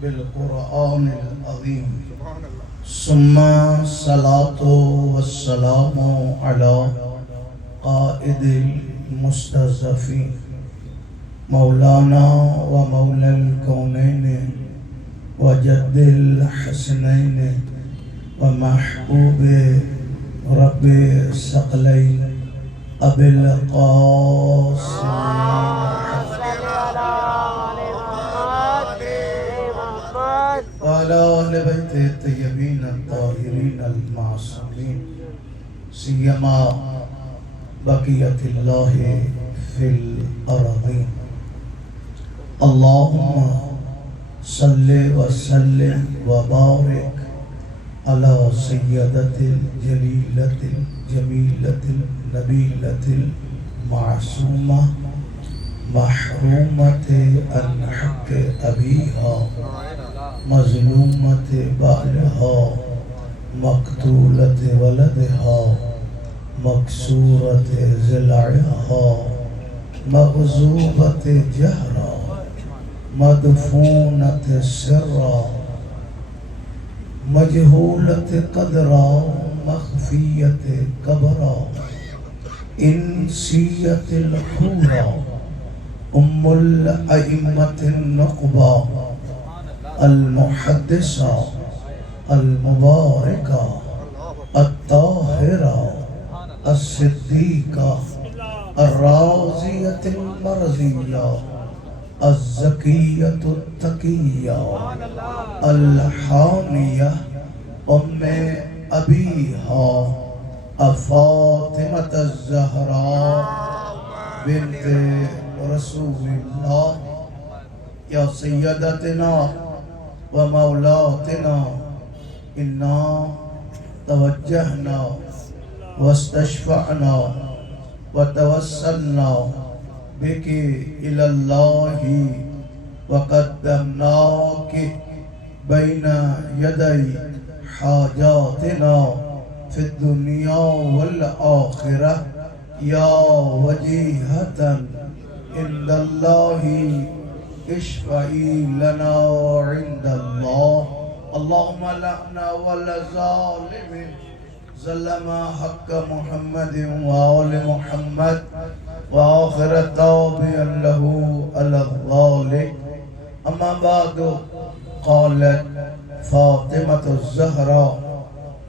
बिलकुरआनिल अज़ीम सुम्मा सलातो वस्सलामु अला क़ाइदिल मुस्तज़फ़ीन मौलाना व मौलल कौनैन व जद्दिल हसनैन व महबूब रब्बे सकलैन अबिल क़ासिम वाला अहले बैते तय्यबीन अत्ताहिरीन अल-मासूमीन सियमा बक़ियतिल्लाहि फिल अर्ज़ीन अल्लाहुम्मा सल्लि व सल्लिम व बारिक अला सय्यदतिल जलीलतिल जमीलतिल नबीलतिल मासूमा महरूमते अन हक़ अबीहा मज़लूमते बालहा मक़तूलते वलदहा मकसूरते ज़िलअहा मग़ज़ूबते जहरा मदफूनते सिर्रा मजहूलते क़दरा मख़फ़ियते कबरा इंसियतिल खूरा उम्मुल अइम्मतिन नुक़बा अल-मुहद्दिसा अल-मुबारिका अत-ताहिरा अस-सिद्दीक़ा अर्राज़ियतिल मर्ज़िया अज़्ज़किय्यतुत-तक़िय्या अल-हामिया उम्मे अबीहा फ़ातिमतुज़-ज़हरा बिन्ते रसूलिल्लाह या सय्यदतना व मौलातना इन्ना तवज्जहना वस्तशफ़अना व तवस्सलना बिकी इलल्लाहि व क़द्दमनाकि बैना यदै हाजातिना फ़िद दुनिया वल आखिरह या वजीहतन इंदल्लाहि इश्फ़ई लना इंदल्लाह अल्लाहुम्मा लअना वल ज़ालिमिन ज़ल्लमा हक़्क़ मुहम्मदिन व आलि मुहम्मद व आखिर ताबिअन लहू अला ज़ालिक अम्मा बअदु क़ालत फ़ातिमतुज़-ज़हरा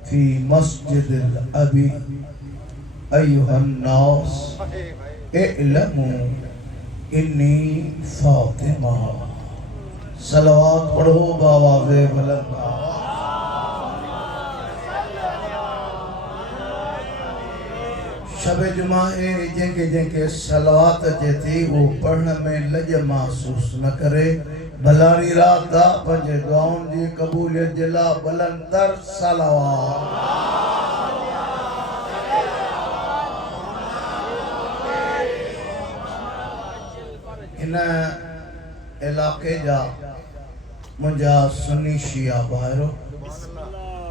फ़ी मस्जिदिल अबी अय्युहन नास इअलमू इन्नी फ़ातिमा सलवात पढ़ो बावाज़े बुलंद शब जुमाए जेके जेके सलवात जे थी वो पढ़ने में लज महसूस न करे भलारी रात दा पंजे दुआउन जी कबूलियत जिला बुलंदर सलवात इन इलाके जा मुंजा सुन्नी शिया भाइरो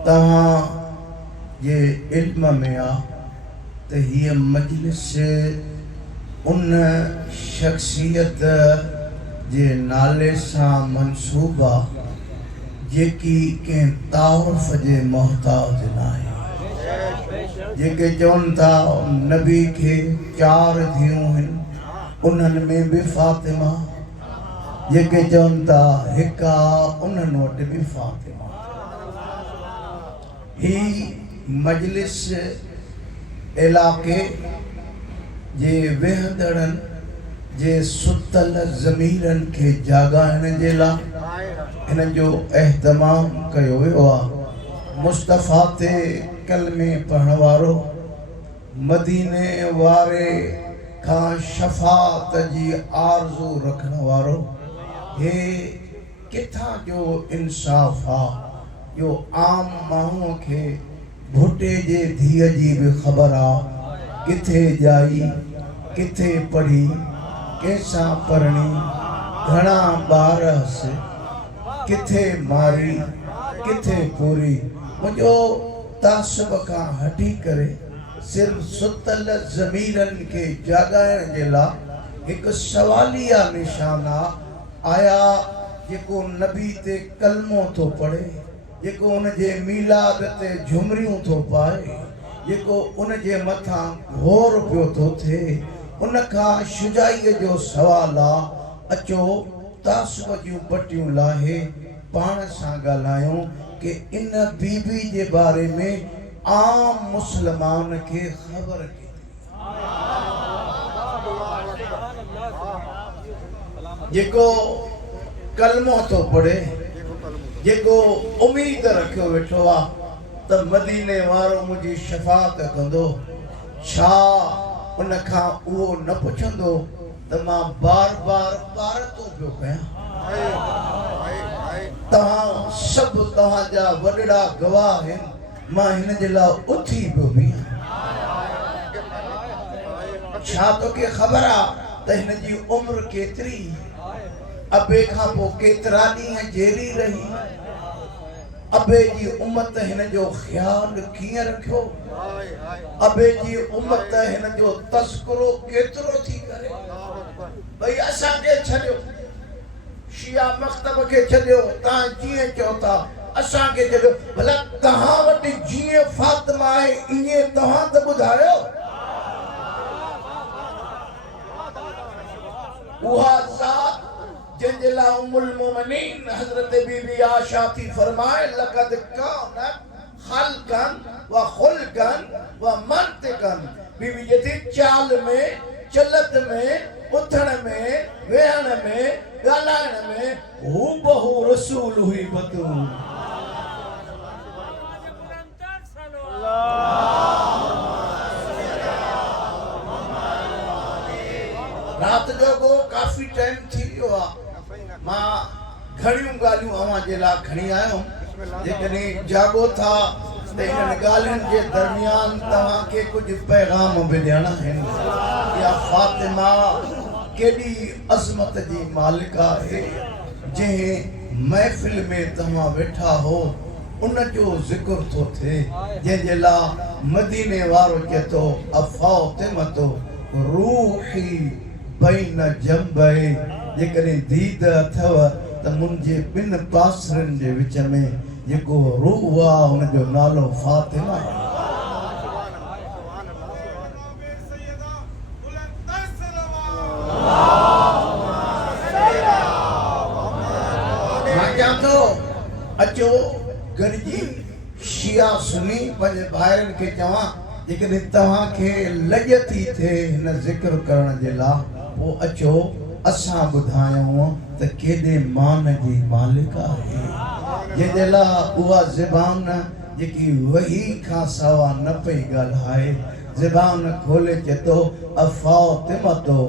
तहां जे इल्म में आ त हीअ मजलिस उन शख्सियत जे नाले सां मंसूबा जेकी कंहिं तारुफ़ जे मोहताज न आहे जेके चवनि था नबी खे 4 धीअरूं आहिनि उन्हनि में बि फ़ातिमा जेके चवनि था हिकु आहे उन्हनि वटि बि फ़ातिमा ही मजलिस इलाके जे वेहंदड़नि जे सुतल ज़मीरनि खे जाॻाइण जे लाइ हिन जो एहतमाम कयो वियो आहे मुस्तफ़ा ते कलमे पढ़ण वारो मदीने वारे खां शफ़ाअत जी आरज़ू रखण वारो हे किथां जो इंसाफ़ आहे जो आम माण्हूअ खे भुटे जे धीअ जी बि ख़बर आहे किथे ॼाई किथे पढ़ी कंहिंसां पढ़णी घणा ॿार हुअसि किथे मारी किथे पूरी मुंहिंजो तासुब खां हटी करे सिर्फ़ सुतल ज़मीरनि खे जाॻाइण जे लाइ हिकु सवालिया निशाना आया जेको नबी ते कलमो तो पढ़े, जेको उन जे मीलाद ते झुमरियूं तो पाए, जेको उन जे मथां घोर पियो तो थे, उन खां शुजाईअ जो सवाल आ। अचो तासुब जूं पटियूं लाहे पाण सां ॻाल्हायूं कि इन बीबी जे बारे में आम मुस्लमान खे ख़बर केतिरी। जेको कलमो तो पढ़े, जेको उम्मीद रखियो वेठो आ त मदीने वारो मुंहिंजी शफ़ाअत कंदो, छा उन खां उहो न पुछंदो त मां बार बार पारतो पियो कयां? तव्हां सभु तव्हांजा वॾड़ा गवाह आहिनि, मां हिन जे लाइ उथी पियो बीहां। छा तोखे ख़बर आ त हिन जी उम्र केतिरी, अबे खां पोइ केतिरा ॾींहं जेरी रही, अबे जी उम्मत हिन जो ख़्याल कीअं रखियो, अबे जी उम्मत हिन जो तस्करो केतिरो थी करे। भई असांखे छॾियो, शिया मख्तब खे छॾियो, तव्हां जीअं चओ था असांखे छॾियो, भला तव्हां वटि जीअं फातिमा आहे ईअं तव्हां त ॿुधायो। उहा ज़ात जंहिंजे लाइ उम्मुल मोमिनीन हज़रत बीबी आशा थी फरमाए, लक़द कान ख़ल्क़न व ख़ुल्क़न व मंतिक़न। बीबी जे थी चाल में, चलत में, उथण में, वेहण में, ॻाल्हाइण में हू बहु रसूल हुई बतूल। रात जो को काफ़ी टाइम थी वियो आहे, मां घणियूं ॻाल्हियूं अव्हां जे लाइ खणी आयो। जेकॾहिं जागो था त इन्हनि ॻाल्हियुनि जे दरमियान तव्हांखे कुझु पैगाम बि ॾियणा आहिनि। या फातिमा केॾी अज़मत जी मालिका आहे, जंहिं महफ़िल में तव्हां वेठा हो उन जो ज़िक्र थो थिए, जंहिंजे लाइ मदीने वारो चए थो अफ़ातिमतो रूही बैन जंबे। जेकॾहिं दीद अथव त मुंहिंजे ॿिनि पासरनि जे विच में जेको रूह आहे हुन जो नालो फातिमा आहे। मां चवां थो अचो गॾिजी शिया सुनी पंहिंजे भाइरनि खे चवां, जेकॾहिं तव्हांखे लॼ थी थिए हिन ज़िक्र करण जे लाइ, पोइ अचो असां ॿुधायूं त केॾे मान जी मालिक आहे, जंहिंजे लाइ उहा ज़बान जेकी वही खां सवा न पई ॻाल्हाए, ज़बान खोले चए थो अफ़ातिमतो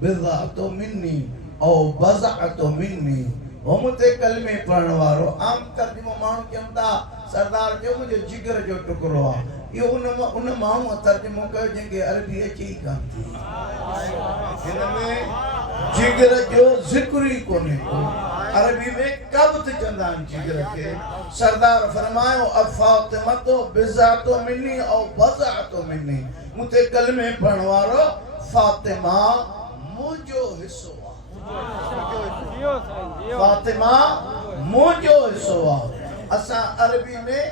बिज़अतो मिन्नी औ बज़अतो मिन्नी। हो मुते कलमे पढ़ण वारो आम तर्जुमो माण्हू चवनि था सरदार जो मुंहिंजो जिगर जो टुकड़ो आहे, इहो उन माण्हू तर्जुमो कयो जंहिंखे अरबी अचे ई कान थी। हिन में जिगर जो ज़िक्र ई कोन्हे को, अरबी में कब्त चवंदा आहिनि जिगर खे। सरदार फरमायो अफ़ातिमतो बिज़अतो मिन्नी औ बज़अतो मिन्नी। मुते कलमे पढ़ण वारो फातिमा मुंहिंजो हिस्सो आहे, फातिमा मुंहिंजो हिस्सो आहे। असां अरबी में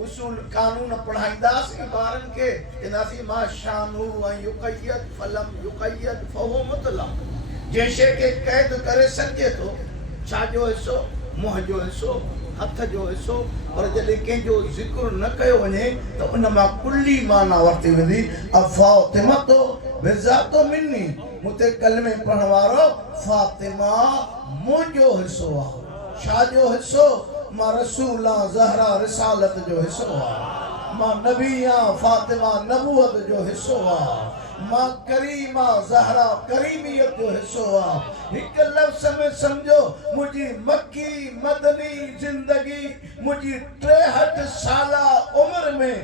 उसूल कानून पढ़ाईंदासीं ॿारनि खे, चवंदासीं मा शानु ऐं युक़य्यद फलम युक़य्यद फहुव मुतलक़। जंहिं शइ खे क़ैद करे सघिजे थो, छाजो हिसो, मुंहं जो हिसो, हथ जो हिसो, पर जॾहिं कंहिंजो ज़िक्र न कयो वञे त उन मां कुल्ली माना वरिती वेंदी। अफ़ातिमतो बिज़अतो मिन्नी, मुते कलमे पढ़ण वारो फातिमा मुंहिंजो हिसो आहे। छाजो हिसो? मां रसूल आं, ज़हरा रिसालत जो हिसो आहे। मां नबी आं, फातिमा नबूवत जो हिसो आहे। मां करीमा, ज़हरा करीमियत जो हिसो आहे। हिकु लफ़्ज़ में सम्झो, मुंहिंजी मक्की मदनी ज़िंदगी, मुंहिंजी 63 साला उम्र में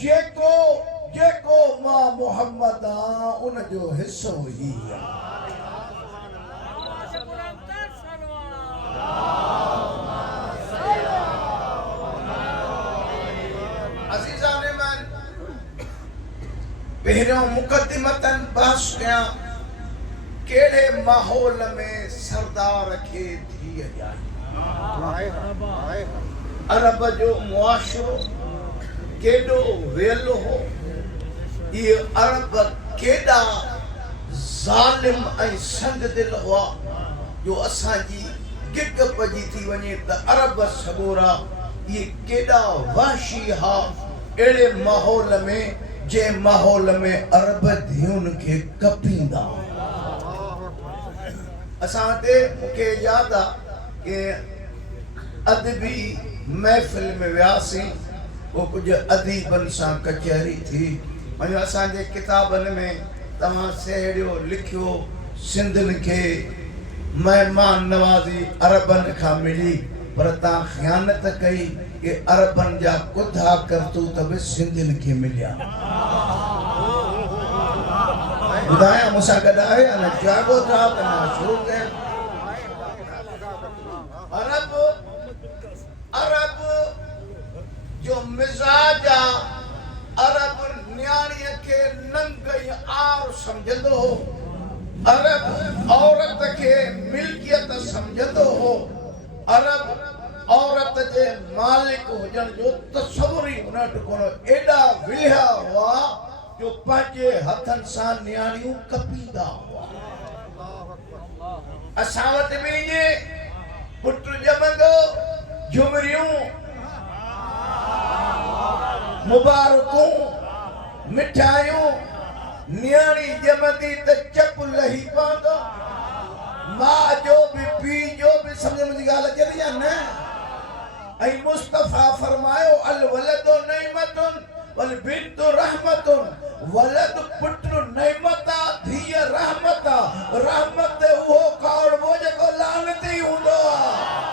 जेको जेको मां मोहम्मद आं उन जो हिसो ई आहे। पहिरियों मुक़दमतन बहस कयां, कहिड़े माहौल में सरदार खे धीअ ॼाई। अरब जो मुआशरो केॾो वेलो हो। ये अरब केॾा ज़ालिम ऐं संग दिल हुआ जो असांजी गिग पजी थी वञे त अरब सगोरा ये केॾा वहशी हा। अहिड़े माहौल में जे माहौल में अरब धीउनि खे कपींदा। असां ते मूंखे यादि आहे कि अदबी महफ़िल में वियासीं, वो कुछ अदीबन सां कचहरी थी। वञो असांजे किताबनि में तव्हां सेहड़ियो लिखियो सिंधियुनि खे महिमान नवाज़ी अरबनि खां मिली, पर तव्हां ख़यानत कई कि अरबनि जा कुधा करतूत बि सिंधियुनि खे मिलिया। ॿुधायां मूंसां गॾु आहे अञा जाॻो था त मां शुरू कयां। अरब जो मिजाज आ, अरब न्याणीअ खे नंग ऐं आर सम्झंदो हो। अरब औरत खे मिल्कियत सम्झंदो हो। अरब औरत जे मालिक हुजण जो तसव्वुर ई उन वटि कोन। एॾा विलिया हुआ जो पंहिंजे हथनि सां न्याणियूं कपींदा हुआ। असां वटि बि ईअं पुट ॼमंदो, झुमरियूं, मुबारकूं, मिठाइयूं, न्याणी ॼमंदी त चप लही पवंदो। मां जो बि पीउ जो बि सम्झ मुंहिंजी ॻाल्हि अचे थी या न? ऐं मुस्तफ़ा फरमायो अल वलदो नइमतुन वल बिन्तु रहमतुन। वलद पुत्र नइमता, धीअ रहमता। रहमत उहो कौड़बो जेको लानती हूंदो आहे।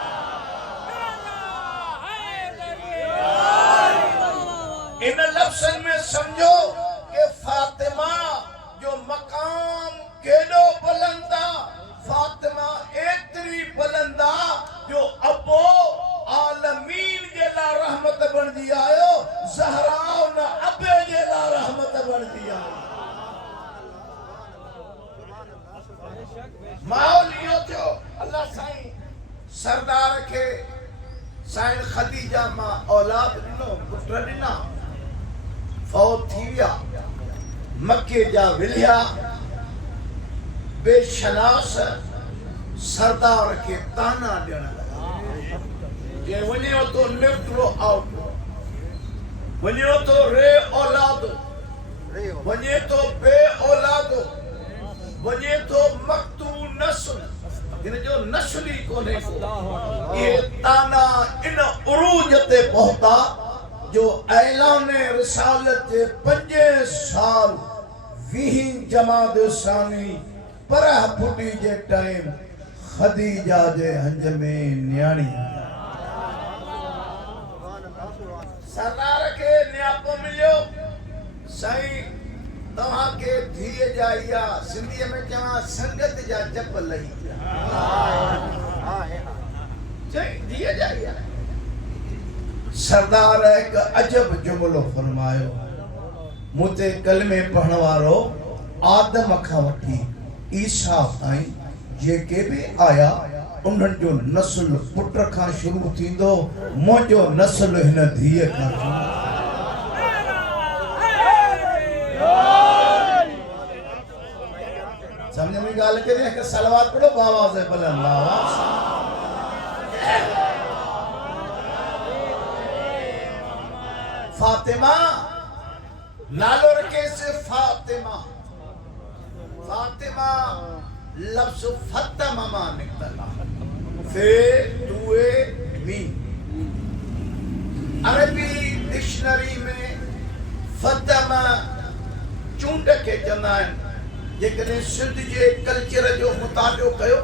इन लफ्ज़नि में समझो कि फातिमा जो मकाम केॾो बुलंद आहे। फातिमा एतिरी बुलंद आहे जो अबो आलमीन जे लाइ रहमत बणिजी आयो। ज़हरा उन अबे जे लाइ रहमत बणिजी आयो। माहौल इहो थियो। अल्लाह साईं सरदार खे साईं ख़दीजा मां औलाद ॾिनो, पुट ॾिना, फौत थी विया। मके जा विलिया बेशनास सरदार खे ताना ॾियण लॻा। जे वञो तो निफ्टरो आउट, वञो तो रे औलाद, वञे तो बे औलाद, वञे तो मक्तू नस्ल, इन जो नस्ल ही कोन्हे को। ये ताना इन उरूज ते पहुता जो ऐलान रिसालत जे 5 साल 20 जमात सानी परह फुटी जे टाइम खदीजा जे हंज में न्याणी। सरदार के न्यापो मिलियो। साईं तव्हां के धीअ जा या सिंधीअ में चवां संगत जा जप लही धीअ जा या। सरदार एक अजब जुमलो फरमायो। मुते कलमे पढ़ण वारो आदम खां वठी ईसा ताईं जेके भी आया उन्हनि जो नस्ल पुट खां शुरू थींदो। मुंहिंजो नस्ल हिन धीअ खां समझ में ॻाल्हि करे कि सलवात पढ़ो बाबा से बुलंद आवाज़। फातिमा नालो रखे से फातिमा। फातिमा लफ्ज़ फतमा मां निकतला। फे दुए मी। अरबी डिक्शनरी में फतमा चूंड के चवंदा आहिनि। जेकॾहिं सिंध जे कल्चर जो मुताबिक़ कयो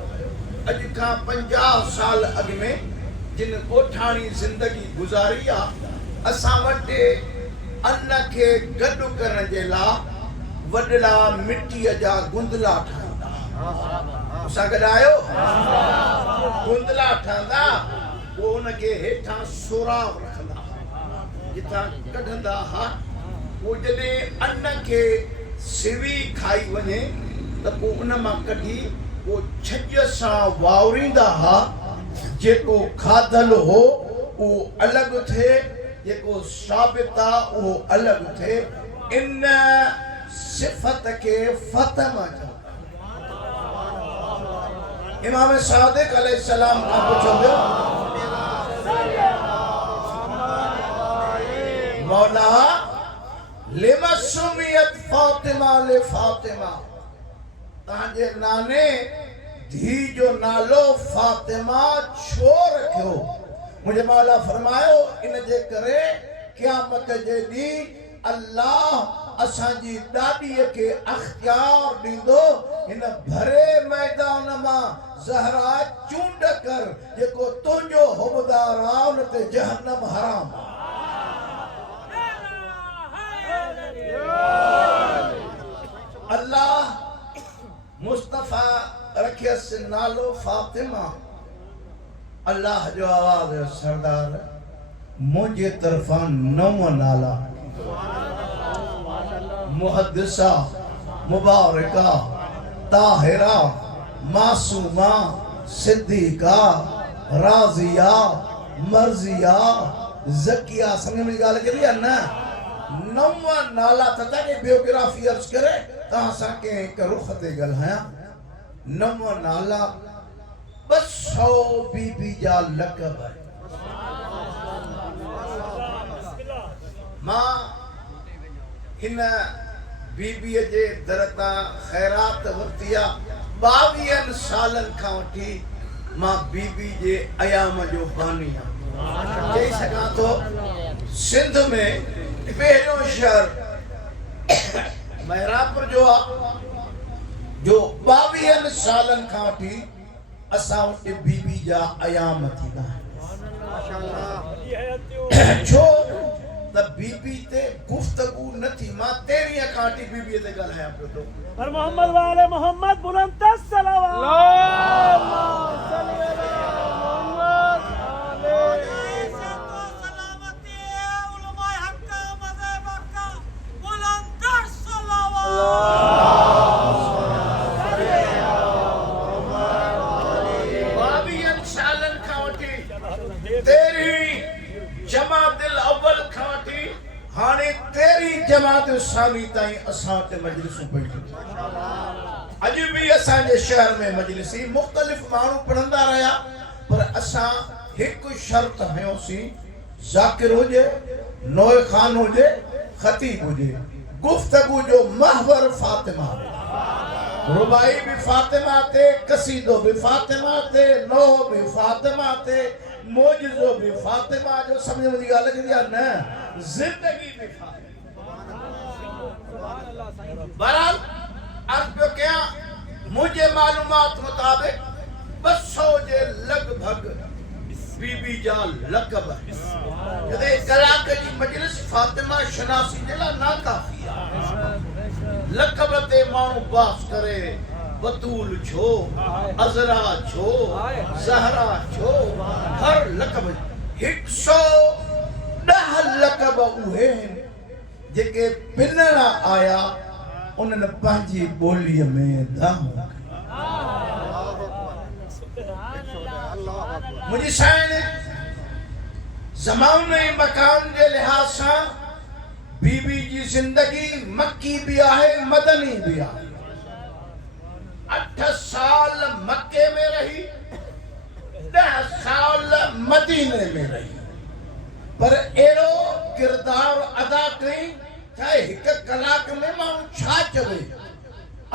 अॼु खां 50 साल अॻु में जिन ॻोठाणी ज़िंदगी गुज़ारी आहे, असां वटि अन्न खे गॾु करण जे लाइ वॾड़ा मिटीअ जा गुंदला ठहंदा। असां गॾु आयो? गुंदला ठहंदा, पोइ उनखे हेठां सोराव रखंदा, जितां कढंदा हा। पोइ जॾहिं अन्न खे सिवी खाई वञे त पोइ उन मां कढी पोइ छॼ सां वावरींदा हा। जेको खाधल हो वो अलग थे, जेको साबिता वो अलग थे। इन सिफत के फातिमा जो इमाम सादिक अलैहिस्सलाम का पूछो मौला लिमा सुमियत फातिमा ले फातिमा, तांजे नाने धी जो नालो फातिमा छो रखियो। मुझे मौला फरमायो इन जे करे क़यामत जे ॾींहुं अल्लाह असांजी ॾाॾीअ खे अख्तियार ॾींदो, हिन भरे मैदान मां ज़हरा चूंड कर, जेको तुंहिंजो हुबदार आहे उन ते जहन्नम हराम। अल्लाह मुस्तफ़ा रखियस नालो फातिमा। अल्लाह जो आवाज़ सरदार मुझे तरफा 9 नाला मुहद्दिसा, मुबारका, ताहिरा, मासूमा, सिद्दीका, राजिया, मर्जिया, ज़किया। समझ में गाल करी है ना? 9 नाला तथा के बायोग्राफी अर्ज करे तहां सा के एक रुख ते गलहाया। 9 नाला 200 बीबी जा लक़ब है। मां हिन बीबीअ जे दरता खैरात वरतिया 22 सालन खां वठी मां बीबी जे अयाम जो बानी आहियां। चई सघां थो सिंध में पहिरियों शहर महरापुर जो आहे, जो 22 सालन खां वठी असां वटि बीबी जा अयाम थींदा आहिनि। छो त बीबी ते गुफ्तगू न थी। मां 13 खां वठी बीबीअ ते ॻाल्हायां पियो थो। पर मोहम्मद वाले मोहम्मद बुलंद सलावत अल्लाहुम्मा सल्ली अला मोहम्मद आले सलामती उलमा हक मज़हब का बुलंद सलावत। 22 सालन खां वठी 13 जमातिल अव्वल खां वठी हाणे 13 जमात सानी ताईं असां ते मजलिसूं पई। अॼु भी असांजे शहर में मजलिसी मुख़्तलिफ़ माण्हू पढ़ंदा रहिया, पर असां हिकु शर्त हयोसीं, ज़ाकिर हुजे, नोए खान हुजे, ख़तीब हुजे, गुफ्तगू जो महवर फातिमा, रुबाई भी फातिमा ते, कसीदो भी फातिमा ते, नोह भी फातिमा ते, मोजज़ो भी फातिमा जो। समझ में ॻाल्हि लॻंदी आहे न? ज़िंदगी भी फातिमा। बहरहाल अर्ज़ पियो कयां, मुंहिंजे मालूमात मुताबिक़ 200 जे लॻभॻि बीबी जा लक़ब। जॾहिं कलाक जी मजलिस फातिमा शनासी जे लाइ नाकाफ़ी आहे। लक़ब ते माण्हू बास करे, बतूल छो, अज़रा छो, ज़हरा छो, हर लक़ब 110 लक़ब उहे आहिनि जेके पिनण आया उन्हनि पंहिंजी ॿोलीअ में दाम। मुंहिंजी साइण ज़मान ऐं मकान जे लिहाज़ सां बीबी जी ज़िंदगी मक्की भी आहे, मदनी भी आहे। 8 साल मक्के में रही, 10 साल मदीने में रही, पर एड़ो किरदार अदा कई चाहे 1 कलाक में माण्हू छा चवे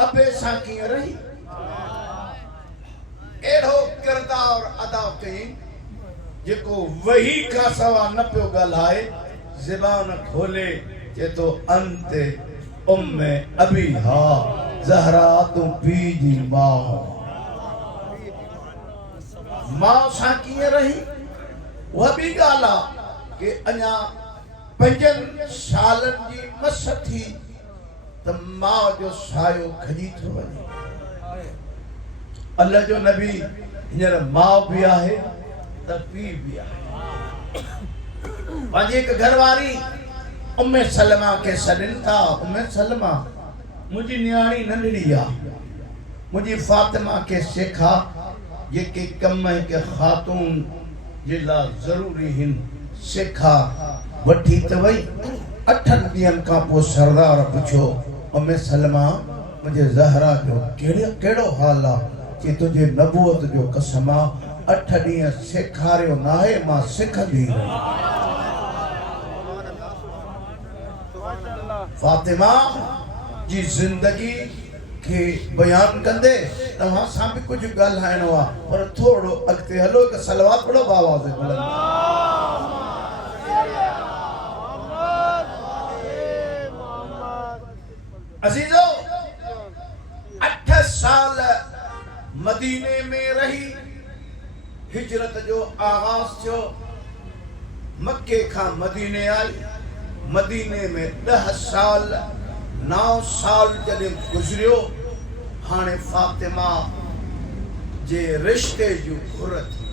अबे सां कीअं रही। एड़ो किरदार अदा कई जेको वही का सवा न पियो ॻाल्हाए, ज़बान खोले जे तो अंत उम्मे अबी हा ज़हरा तूं पी जी मां। मां सां कीअं रही उहा बि ॻाल्हि आहे कि अञा 5 सालनि जी मस थी त मां जो सायो खजी थो वञे। अल्लाह जो नबी हींअर माउ भी आहे त पीउ भी आहे। पंहिंजी हिकु घरवारी उम्मे सलमा खे सॾनि था, उम्मे सलमा मुंहिंजी न्याणी नंढड़ी आहे, मुंहिंजी फातिमा खे सेखा जेके कम है के खातून जिला जरूरी हिन सिखा वठी त वई 8 ॾींहंनि खां पोइ सरदार पुछो उम्मे सलमा मुझे ज़हरा जो केड़ो हाल आ कि तुझे नबूवत जो कसम आ 8 ॾींहं सेखारियो नाहे मां सिखंदी रही। फातिमा जी जिंदगी के बयान कंदे तव्हां सां भी कुछ ॻाल्हाइणो आ पर थोड़ो अॻिते हलो कि सलवात पढ़ो आवाज़ बुलंद। अजीजो 8 साल मदीने में रही हिजरत जो आगाज थियो मक्के खां मदीने आई मदीने में 10 साल 9 साल जॾहिं गुज़रियो हाणे फातिमा जे रिश्ते जो घुर थी।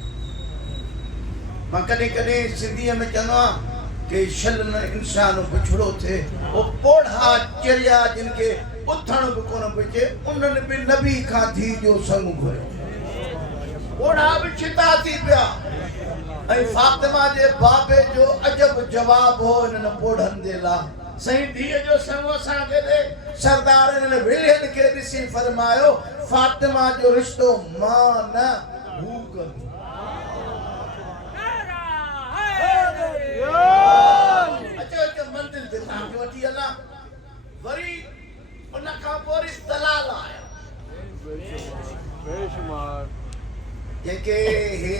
मां कॾहिं कॾहिं सिंधीअ में चवंदो आहियां कि छलन इंसान बिछड़ो थे वो पोढ़ा चरिया जिनके उथण भी कोन बचे उन्हनि भी नबी खां धी जो संग घुरियो पोढ़ा भी चिता थी पिया ऐं फातिमा जे बाबे जो अजब जवाब हो इन्हनि पोढ़नि जे लाइ सही धीअ जो संग असांखे ॾे सरदार इन्हनि विलियन खे ॾिसी फरमायो फातिमा जो रिश्तो मां न हू कंदो। मंदिर ते तव्हांखे वठी हलां वरी उन खां पोइ दलाल आया बेशुमार जेके हे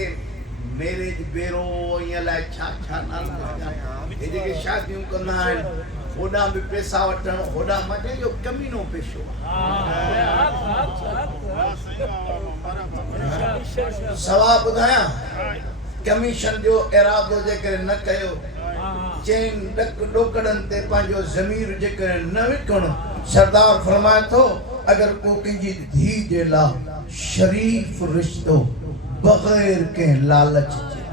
मैरिज ब्यूरो ईअं लाइ छा छा नाला हे जेके शादियूं कंदा आहिनि होॾां बि पैसा वठण होॾां मज़े जो कमीनो पेशो सवा ॿुधायां कमीशन जो इरादो जेकर न कयो चैन डक डोकड़न ते पंहिंजो ज़मीर जेकर न विकण सरदार फरमाए थो अगर को कंहिंजी धी जे लाइ शरीफ रिश्तो बग़ैर कंहिं लालच जे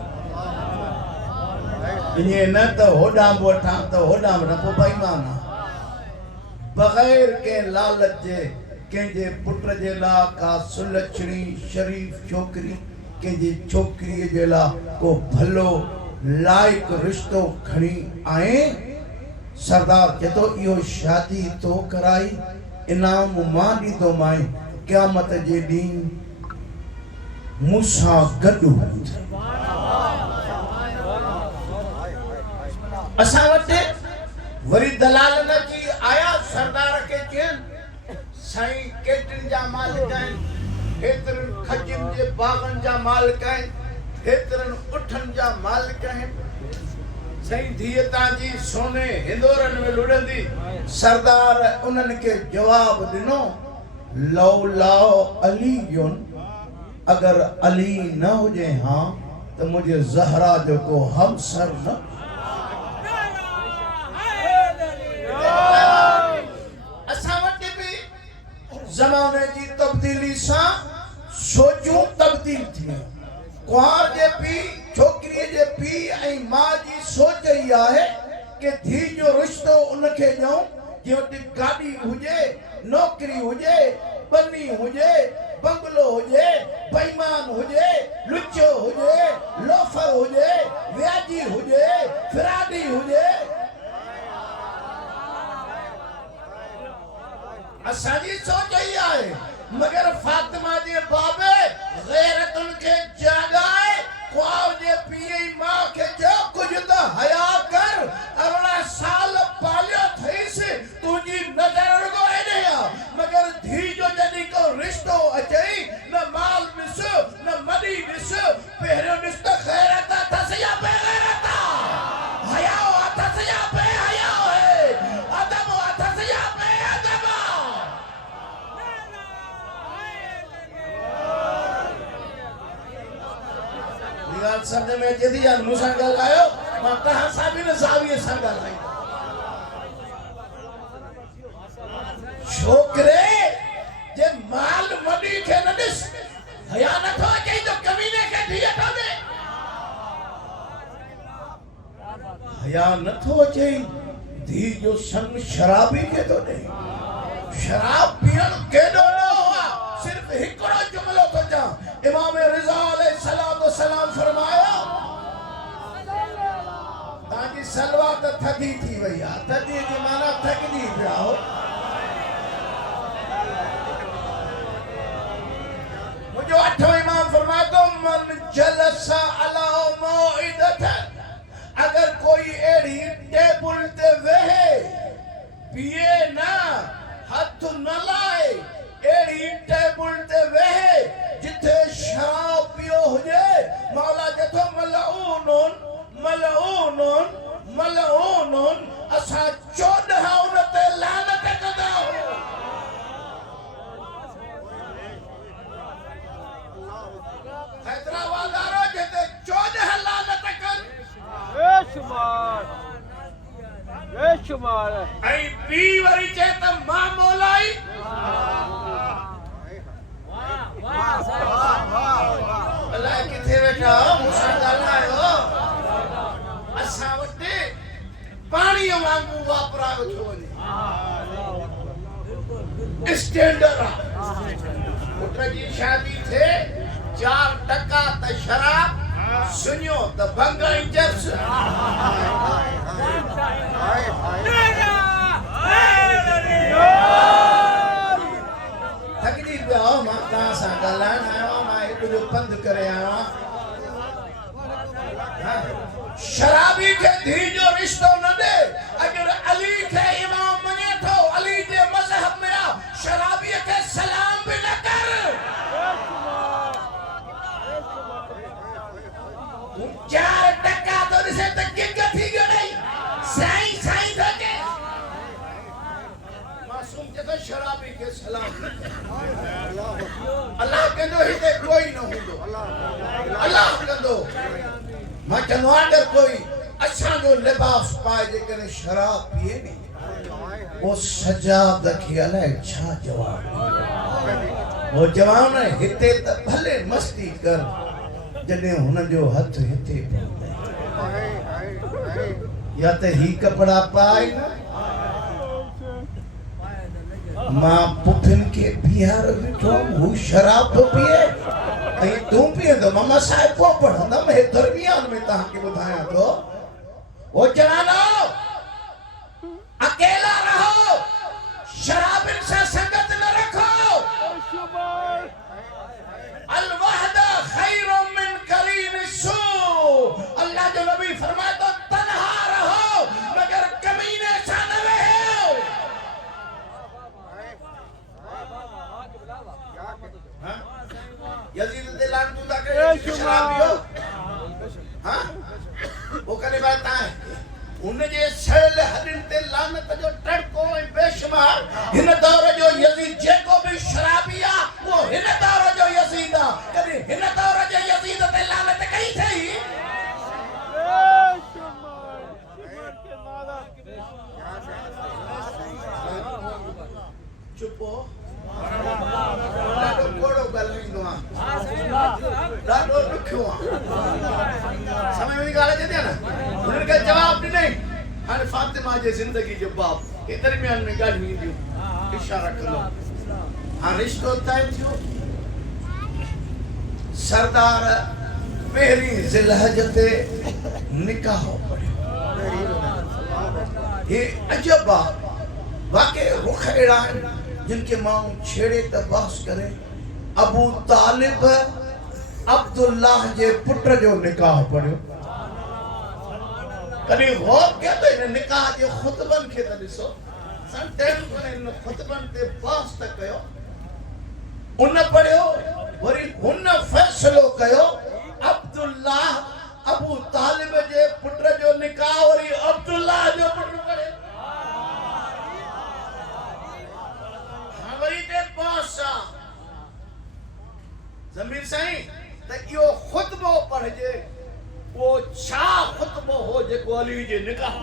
ईअं न त होॾां बि वठां त होॾां बि न पोइ बेईमान आहे बग़ैर कंहिं लालच जे कंहिंजे पुट जे लाइ का सुलक्षणी शरीफ छोकिरी कंहिंजी छोकिरीअ जे लाइ को भलो लाइक रिश्तो खणी आए सरदार चए थो इहो शादी तो कराई इनाम मां ॾींदो माई क़यामत जे ॾींहुं मूंसां गॾु असां वटि वरी दलाल न की आया सरदार के चयनि साईं केतिरनि जा मालिक आहिनि हेतिरनि खजनि जे बागनि जा मालिक आहिनि हेतिरनि उठनि जा मालिक आहिनि सही धीअ तव्हांजी सोने हिंदोरनि में लुड़ंदी सरदार उन्हनि खे जवाब ॾिनो लौलाओ अली युन अगर अली न हुजे हां त मुझे ज़हरा जो को हमसर न असां वटि बि ज़माने जी तब्दीली सां सोचूं तब्दील थी कुंवार जे पी छोकिरीअ जे पी ऐं मां जी सोच ई आहे कि धी जो रिश्तो उनखे ॾियूं जे वटि गाॾी हुजे नौकरी हुजे बनी हुजे बंगलो हुजे बेईमान हुजे लुचो हुजे लोफर हुजे व्याजी हुजे फिराडी हुजे असांजी सोच ई आहे मगर फातिमा जे बाबे गैरतुन के जगाए ख्वाब जे पीए मां के जो कुछ तो हया कर 18 साल पालियो थईस तुझी नजर को एने मगर धी जो जदी को रिश्तो अचई न माल मिस न मनी मिस पहरो रिश्तो गैरत थसया पे गैरत हया थसया पे हया है अदब थसया पे अदब गाल समझ में अचे थी यार मूंसां ॻाल्हायो मां तव्हां सां बि न ज़ाविये सां ॻाल्हाईंदो छोकिरे जे माल मनी खे न ॾिस हया नथो अचे तो कमीने खे धीअ थो ॾे हया नथो अचे धी जो संग शराबी खे थो ॾे शराब पीअण केॾो न हुआ सिर्फ हिकिड़ो जुमिलो थो चवां इमाम सलाम फरमायो ताकि सलवा तो थदी थी भैया थदी जी माना थकदी पिया हो मुझे 8वां इमाम फरमाए तो मन जलसा अला मौइदत अगर कोई एड़ी टेबल ते वेहे पिए ना हाथ न लाए एड़ी टेबल ते वेहे जिथे शराब पियो हुजे मौला जथो मलऊनुन मलऊनुन मलऊनुन असा 14 उनते लानत कदा हो हैदराबाद आरो जते 14 लानत कर बेशुमार ऐं ॿी वरी चए त मां मौलाई अलाए किथे वेठा मूंसां ॻाल्हायो असां वटि पाणीअ वांगुरु वापरायो थो वञे स्टैंडर्ड आहे पुट जी शादी थिए 4 टका त शराब सुनियो त भंग ऐं जप्स थकजी पिया हो मां तव्हां सां ॻाल्हाइण आयो आहियां मां हिकिड़ो पंधु करे आयो आहियां शराबी खे धी जो रिश्तो न ॾे अगर अली खे इमाम मञे थो अली जे मज़हब में आ शराबीअ खे सलाम बि न कर 4 टका तो ॾिसे त किंग थी वियो नहीं साईं साईं थो के मासूम चए शराबी के सलाम अल्लाह कंदो हिते कोई न हूंदो अल्लाह कंदो मां चवंदो आहियां अगरि कोई असांजो लिबास पाए जेकॾहिं शराब पिए नी वो सजाद खे अलाए छा जवाब वो जवान हिते त भले मस्ती कर जॾहिं हुन जो हथ हिते पवंदे या त ही कपड़ा पाए न मां पुफिन के बिहार बिठो हू शराब तो पिए ऐं तूं पीअंदो मामा साहिब को पढ़ंदमि हे दरमियान में तव्हांखे ॿुधायां थो वो जवानो अकेला रहो शराबिन से संगत न रखो अल वहदा खैरुम मिन करीन सू अल्लाह जो नबी फरमाए तो तन्हा रहो मगर कमीने सा न रहो यजीद दे लान तू दा के शराबियो हां वो करे बात है उन जे सड़ल हदिन ते लानत जो टड़को ऐं बेशुमार हिन दौर जो यजीद जेको भी शराबी आ वो हिन दौर जो यजीद आ कदी हिन दौर जे यजीद ते लानत कई थई चुपो ॾाढो कोड़ो ॻाल्हाईंदो आहे ॾाढो ॾुखियो आहे समझ में ॻाल्हि अचे थी न हुननि खे जवाब ॾिनई हाणे फातिमा जे ज़िंदगी जो बाप हे दरमियान में ॻाल्हियूं ईंदियूं इशारा कंदो हाणे रिश्तो तय थियो सरदार पहिरीं ज़िलहज ते निकाह पढ़ियो हे अजब आहे वाकई रुख अहिड़ा आहिनि जिनके माण्हू छेड़े त बहस करे अबू तालिब अब्दुल्लाह जे पुट जो निकाह पढ़ियो कॾहिं गौर कयो त हिन निकाह जे ख़ुतबनि खे त ॾिसो इन ख़ुतबनि ते बहस त कयो उन पढ़ियो वरी हुन फ़ैसिलो कयो अब्दुल्लाह अबू तालिब जे पुट जो निकाह वरी अब्दुल्लाह जो पुट करे वरी ते बहस ज़मीर साईं त इहो ख़ुतबो पढ़जे वो छा ख़ुतबो हो जेको अली जे निकाह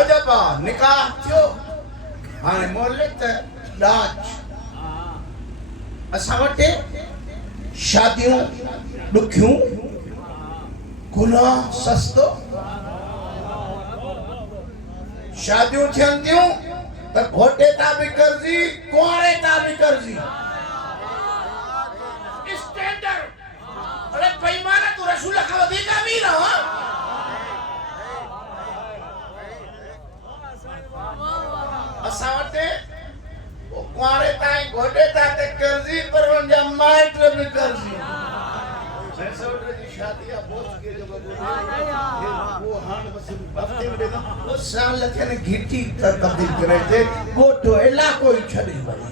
अजब निकाह थियो हाणे मौलिक त ॾाज असां वटि शादियूं ॾुखियूं गुनाह सस्तो शादियूं थियनि थियूं त घोटे तां बि कर्ज़ी कुंवारे तां बि कर्ज़ी न करसी ससुर जी शादी आ बोझ के जो वो हान बस हफ्ते में देना वो साल के ने घिटी तब्दील करे थे वो तो इलाको ही छड़ी भाई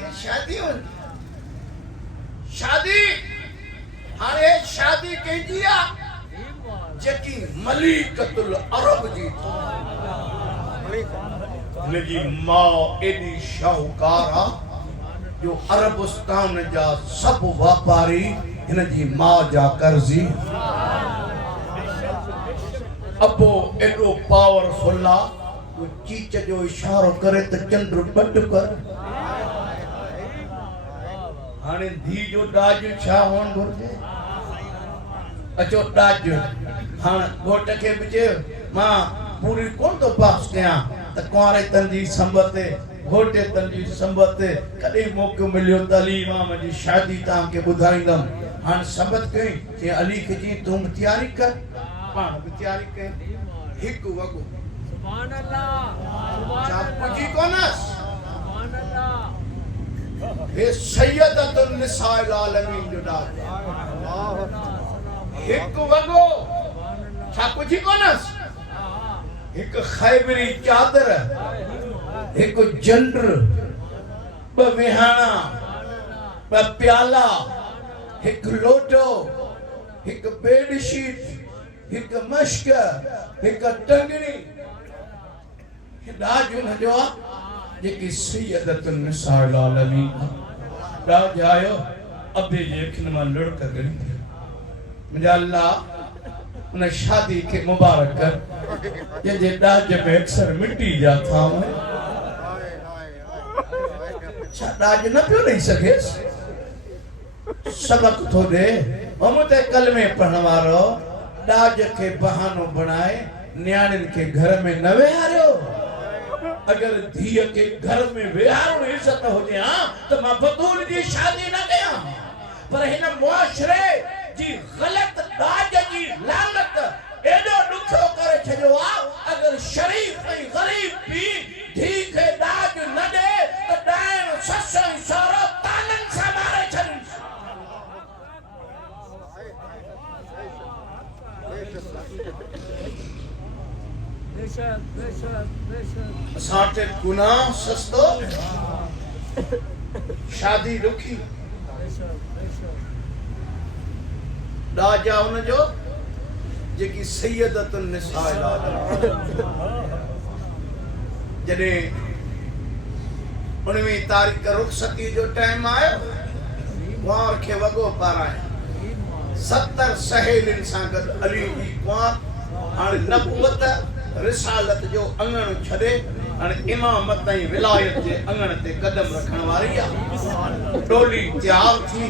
ये शादी हो शादी हाणे शादी कई आ जेकी मलिकतुल अरब जी जी मां एडी शाहूकार आ जो अरबस्तान जा सब व्यापारी इन जी मां जा कर्जी अबो एडो पावरफुल आ वो चीच जो इशारो करे त चंद्र बट कर हाणे धी जो दाज छा होण घुर्जे अचो दाज हाणे घोट खे बि चयो मां पूरी कोन तो पास कयां त कुंवारे तन जी संबते घोटे तन जी संबते कॾहिं मौक़ो मिलियो त अली इमाम जी शादी तव्हांखे ॿुधाईंदम हाणे सबत कई चई अली खे चई तूं बि तयारी कर पाण बि तयारी कई हिकु वॻो सुभान अल्लाह छा पुजी कोनस सुभान अल्लाह हे सैयदतुन निसाइल आलमीन जो ॾाढो हिकु वॻो छा पुजी कोनस एक खैबरी चादर एक जंडर ब विहाना ब प्याला एक लोटो एक बेडशीट एक मश्क एक टंगड़ी दाज न जो जेकी सैयदतुन निसाइल आलमीन दाज आयो अबे जेखन मां लड़का गणी मुंहिंजा अल्लाह उन शादी के मुबारक कर ये जे दाज में अक्सर मिट्टी जा था दाज न पियो नहीं सके सबक थो दे हम ते कलमे पढ़ण वारो दाज के बहानो बनाए न्याणिन के घर में न वेहारियो अगर धीअ के घर में वेहारण इज्जत हुजे हां त मां बतूल जी शादी न कयां पर हिन मुआशरे जी गलत दाज जी लानत एडो दुखो करे छजो आ अगर शरीफ ऐं गरीब भी धी के दाज न दे त डायन सस ऐं सारो तानन सां मारे छन साथे गुनाह सस्तो शादी रुखी दाजा उन जो जेकी सैयदतुन निसाइल जॾहिं 19वीं तारीख़ रुखसती जो टाइम आयो कुंवार खे वॻो पाराए 70 सहेलियुनि सां गॾु अली जी कुंवार हाणे नबूवत रिसालत जो अंगण छॾे हाणे इमामत ऐं विलायत जे अंगण ते कदम रखण वारी आहे टोली तयार थी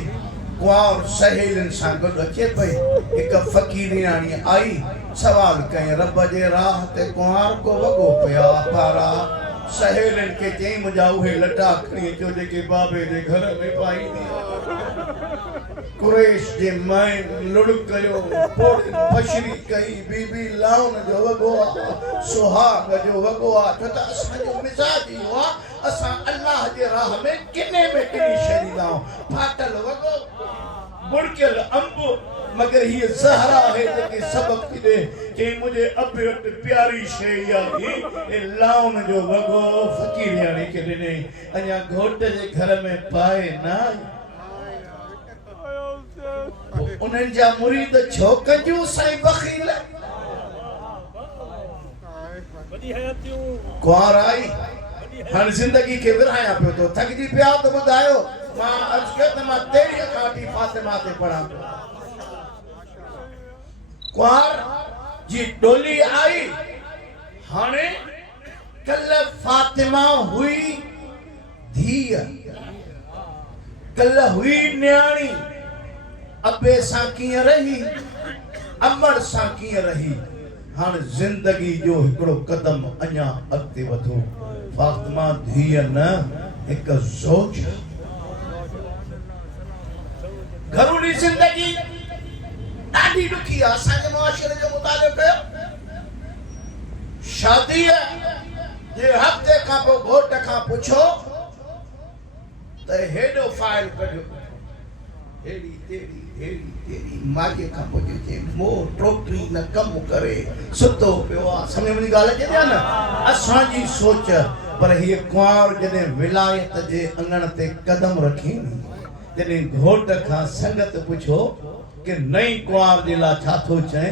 कुंवार सहेलियुनि सां गॾु अचे पई हिकु फ़क़ीरियाणी आई सवाल कई रब जे राह ते कुंवार को वॻो पिया पारा सहेलियुनि खे चई मुंहिंजा उहे लटा खणी अचो जेके बाबे जे घर में पाईंदी कुरैश जे माए लुड़ कयो पोड़ी बशरी कई बीबी लाउन जो वॻो आहे सुहाग जो वॻो आहे छो त असांजो मिजाज इहो आहे असां अल्लाह जे राह में किने में किनी छॾींदा आहियूं फाटल वॻो बुड़कियल अंब मगर ये ज़हरा है जेके सबक थी दे कि मुझे अबे वक्त प्यारी शे यादी ए लाउन जो वॻो फ़क़ीरियाणी के ॾिने अञा घोट जे घर में पाए ना उन्हनि जा मुरीद छो कंजू साईं बखील कुंवार आई हाणे ज़िंदगी के विरहाया पियो तो थकजी पिया तो ॿुधायो मां अर्ज़ कयो त मां तेरीअ खां वठी फातिमा ते पढ़ां पियो कुंवार जी डोली आई हाणे कल फातिमा हुई धीअ कल हुई न्याणी अबे सां कीअं रही अमर सां कीअं रही हाणे ज़िंदगी जो हिकिड़ो कदम अञा अॻिते वधो फातिमा धीअ न हिकु ज़ौज घरूली ज़िंदगी ॾाढी ॾुखी आहे असांजे मुआशरे जो मुतालो कयो शादीअ जे हफ़्ते खां पोइ घोट खां पुछो त हेॾो फाइल कढियो हेड़ी तेरी मागे खां पुछे चे मो टोकरी न कम करे सुतो पियो आ समझ में ॻाल्हि अचे थी न असांजी सोच पर हीअ कुंवार जॾहिं विलायत जे अंगण ते कदम रखी जॾहिं घोट खां संगत पुछो कि नई कुंवार जे लाइ छा थो चए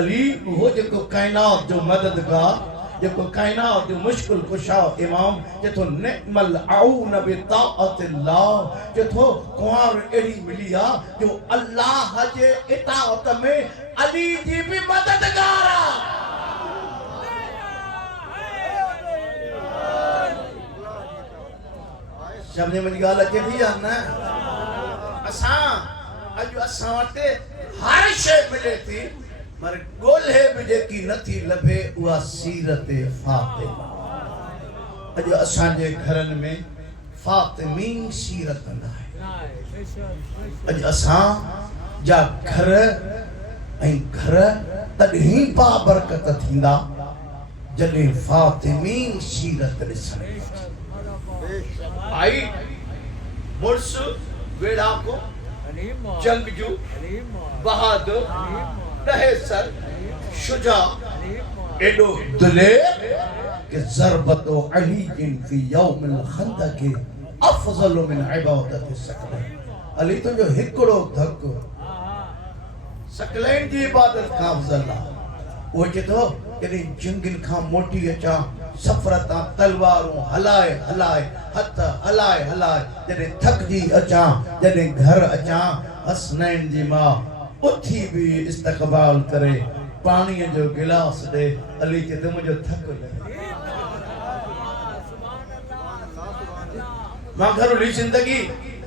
अली उहो जेको काइनात जो मददगार जेको काइनात जो मुश्किल कुशा इमाम जेतो निकमल आऊन बि ताअतिल्लाह जेतो कुंवार एड़ी मिली आ जो अल्लाह जे इताअत में अली जी भी मददगार आ समझ में ॻाल्हि अचे थी या न असां वटि हर शइ मिले थी पर ॻोल्हे बि जेकी नथी लभे उहा सीरत फातिमा अॼु असांजे घरनि में फातिमी सीरत न आहे अॼु असां जा घर ऐं घर तॾहिं बाबरकत थींदा जॾहिं फातिमी सीरत ॾिसण आई मुड़स वेड़ाको जंगजू बहादुर दहेसर शुजा एडो दिलेर कि ज़रबतो अली जिन फी यौमिल खंदक अफजल मिन इबादत सकलैन अली तो जो हिकड़ो धक सकलैन जी इबादत का अफजल आहे वो चतो कि जंगिन खां मोटी अचा सफरता तलवारूं हलाए हथ हलाए जॾहिं थकजी अचा जॾहिं घर अचा हसनैन जी मां उथी भी इस्तक़बाल करे पानी जो गिलास दे अली के तुम जो थक लगे मां घरुली जिंदगी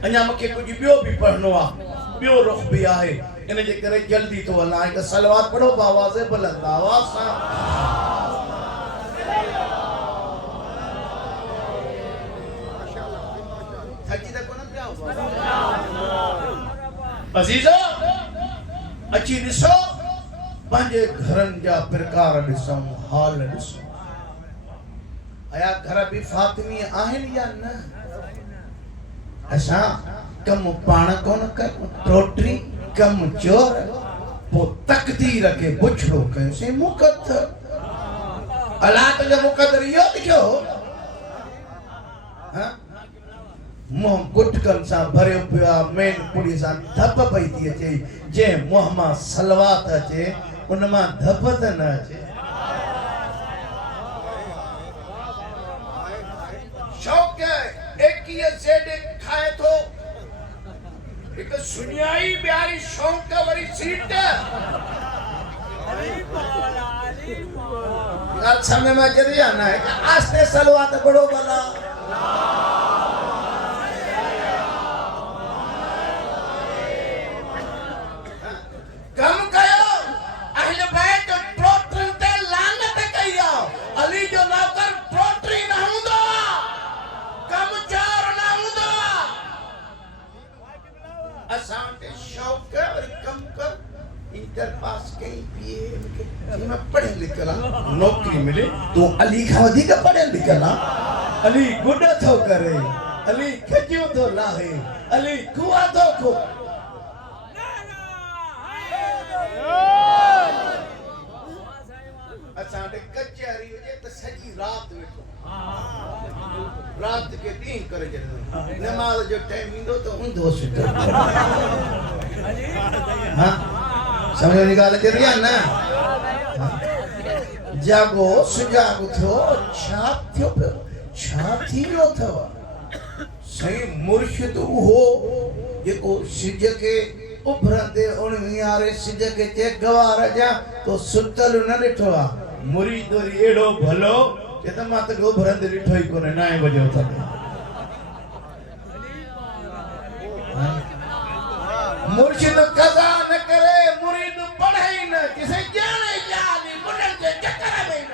अञा मूंखे कुछ बियो भी पढ़नो आ बियो रुख भी आहे इन जे करे जल्दी तो हलां हिक सलवात पढ़ो आवाज़ बुलंद आवाज़ सां थकी त कोन पिया अजीज़ो अची ॾिसो पंहिंजे घरनि जा प्रकार ॾिसूं हाल ॾिसूं आया घर बि फातिमी आहिनि या न असां कम पाण कोन कयूं टोटरी कम चोर पोइ तकदीर खे बुछड़ो कयोसीं मुक़द्दर अलाह तुंहिंजो मुक़द्दर इहो लिखियो मुंह गुटकन सां भरियो पियो आहे मेन पुड़ी सां धप पई थी अचे जे मुंह मां सलवात अचे उन मां धप त न अचे शौक़ एकीअ सेॾे खाए थो हिकु सुनियाई ॿियारी शौक़ वरी सीट ॻाल्हि सम्झ में अचे थी या न आस्ते सलवात बड़ो भला कम कयो अहले बैत प्रोटरी ते लानत कयो अली जो नौकर प्रोटरी न हूंदो कम चोर न हूंदो असां के शौक़ और कम कर इंटर पास कई पिए मैं पढ़े लिखला नौकरी मिले तो अली खां वधीक पढ़े लिखला अली गुड थो करे अली खजियो थो लाहे अली कुआ थो को असांजे कचहरी हुजे त सॼी रात वेठो रात के ॾींहुं करे छॾंदो नमाज़ जो टाइम ईंदो त हूंदो सुठो हाँ समझ में ॻाल्हि अचे थी या न जागो सुजाॻ थियो छा थियो पियो छा थी वियो अथव सही मुर्शिद उहो जेको सिज खे उभरंदे उणियारे सिज खे चे गवार जा तो सुतल न ॾिठो आहे मुरीद वरी एड़ो भलो के त मां त उभरंदे ॾिठो ई कोन्हे 9 बजे उथंदे मुर्शिद कज़ा न करे मुरीद पढ़े ही न किसे जाने जाली मुंडन के चक्कर में न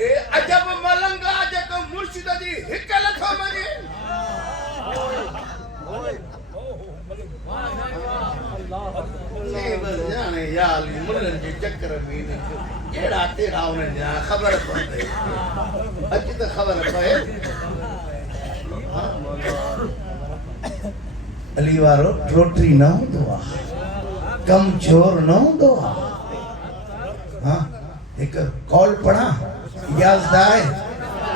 ये अजब मलंगा जेको मुर्शिद जी हिक लखो मने नहीं बस जाने याली मुंडन के चक्कर में न एड़ा तेरा उन्हें जा खबर पड़े अच तो खबर पए अली वारो रोटी न हूंदो आहे कम चोर न हूंदो आहे हाँ एक कॉल पढ़ा इजाज़त आहे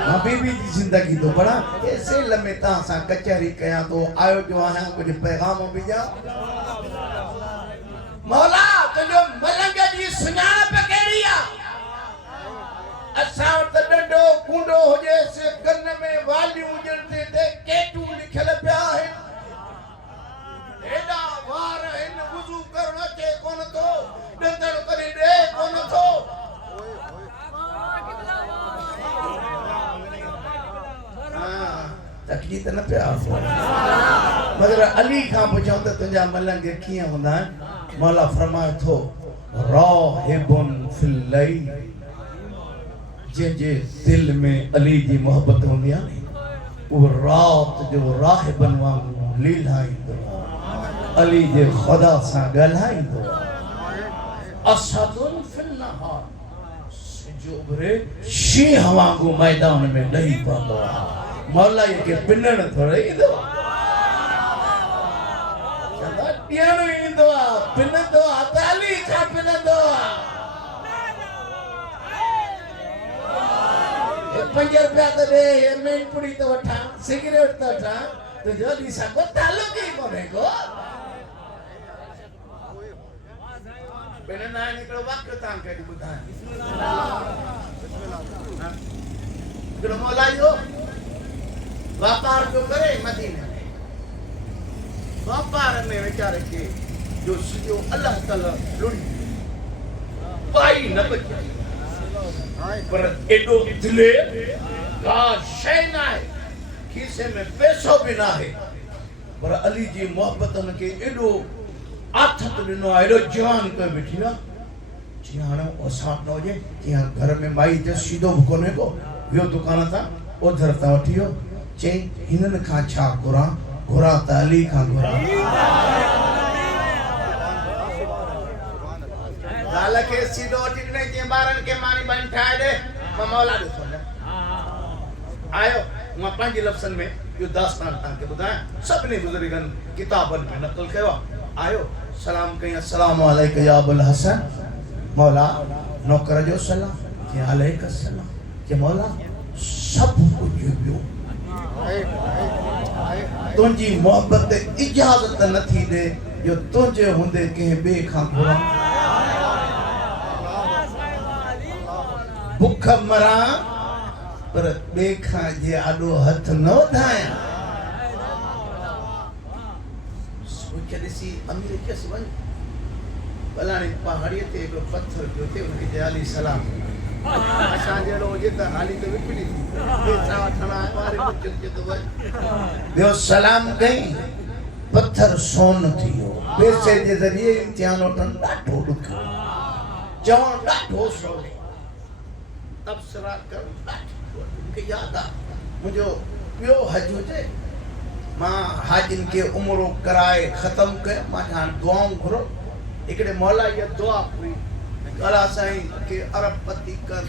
मां बीबी जी जिंदगी तो पढ़ा ऐसे लम्हे तहां सां कचहरी कयां तो आयो जो आहियां कुछ पैगाम भी जा मौला तुझो मलंग जी सुञाणप कहिड़ी आहे असां वटि डंडो कूंडो हुजे से कन में वालियूं हुजनि ते केटू लिखियल पिया आहिनि एॾा वार हिन वुज़ू करणु अचे कोन थो ॾंदड़ करे ॾे कोन थो तकलीफ़ न पिया मगर अली खां पुछूं त तुंहिंजा मलंग कीअं हूंदा आहिनि मौला फरमाए थो राहिबुन फिल लैल जंहिंजे दिल में अली जी मोहब्बत हूंदी आहे उहो रात जो राहिबन वांगुरु लीलाईंदो अली जे ख़ुदा सां ॻाल्हाईंदो असदुन फिल नहार सिजो उभरे शींहं वांगुरु मैदान में ॾही पवंदो आहे मौला के पिनण थोड़े ईंदो चंदा ॾियण ईंदो आहे पिनंदो आहे त अली खां पिनंदो आहे 5 रुपया त ॾे मेन पुड़ी त वठां सिगरेट त वठां तुंहिंजो अली सां को तालुक ई कोन्हे को पिनंदा आहिनि हिकिड़ो वक़्तु तव्हांखे ॿुधायां हिकिड़ो मौला जो व्यापार जो करे मदीने में व्यापार में वेचारे के जो सिजो अल्लाह ताला लुड़ी पाई न बचाई पर एडो दिले का शय ना है खीसे में पैसो भी ना है पर अली जी मोहब्बत के एडो आथत दिनो एडो जान पे बैठी ना जियानो असां न होजे जिया घर में माई जो सीधो कोने को यो दुकान था उधर ता वठियो चे हिनन खां छा घुरा घुरा त अली खां घुरा गाल के सीधो टिकने के बारन के मानी बन ठाए दे मौला ॾिसो न आयो मां पंहिंजे लफ़्ज़नि में यो दास्तान तव्हांखे ॿुधायां सभिनी बुज़ुर्गनि किताबनि में नक़ल कयो आयो सलाम कई अस्सलाम वालेकुम या अबुल हसन मौला नौकर जो सलाम के अलैकुम सलाम के मौला सब कुछ ॿियो तुझी मोहब्बत इजाजत न थी दे जो तुझे हुंदे के बे खां घुरा भुख मरा पर बे खां जे आडो हथ न वधाया सोच ॾिसी अमीर केस वञ फलाणी पहाड़ीअ ते हिकिड़ो पत्थर पियो थिए उनखे अली सलाम असां जहिड़ो हुजे त हाली त विकिणी थी पैसा वठण वारे बच्चनि खे ॿियो सलाम कई पत्थर सोन थी वियो पैसे जे ज़रिए इम्तिहान वठणु ॾाढो ॾुखियो चवणु ॾाढो सवलो तबसरा करणु ॾाढो मूंखे यादि आहे मुंहिंजो ॿियो हज हुजे मां हाजिन खे उमिरो कराए ख़तमु कयो मां हाणे दुआऊं घुरो हिकिड़े मौला इहा दुआ हुई अला साईं के अरबपति कर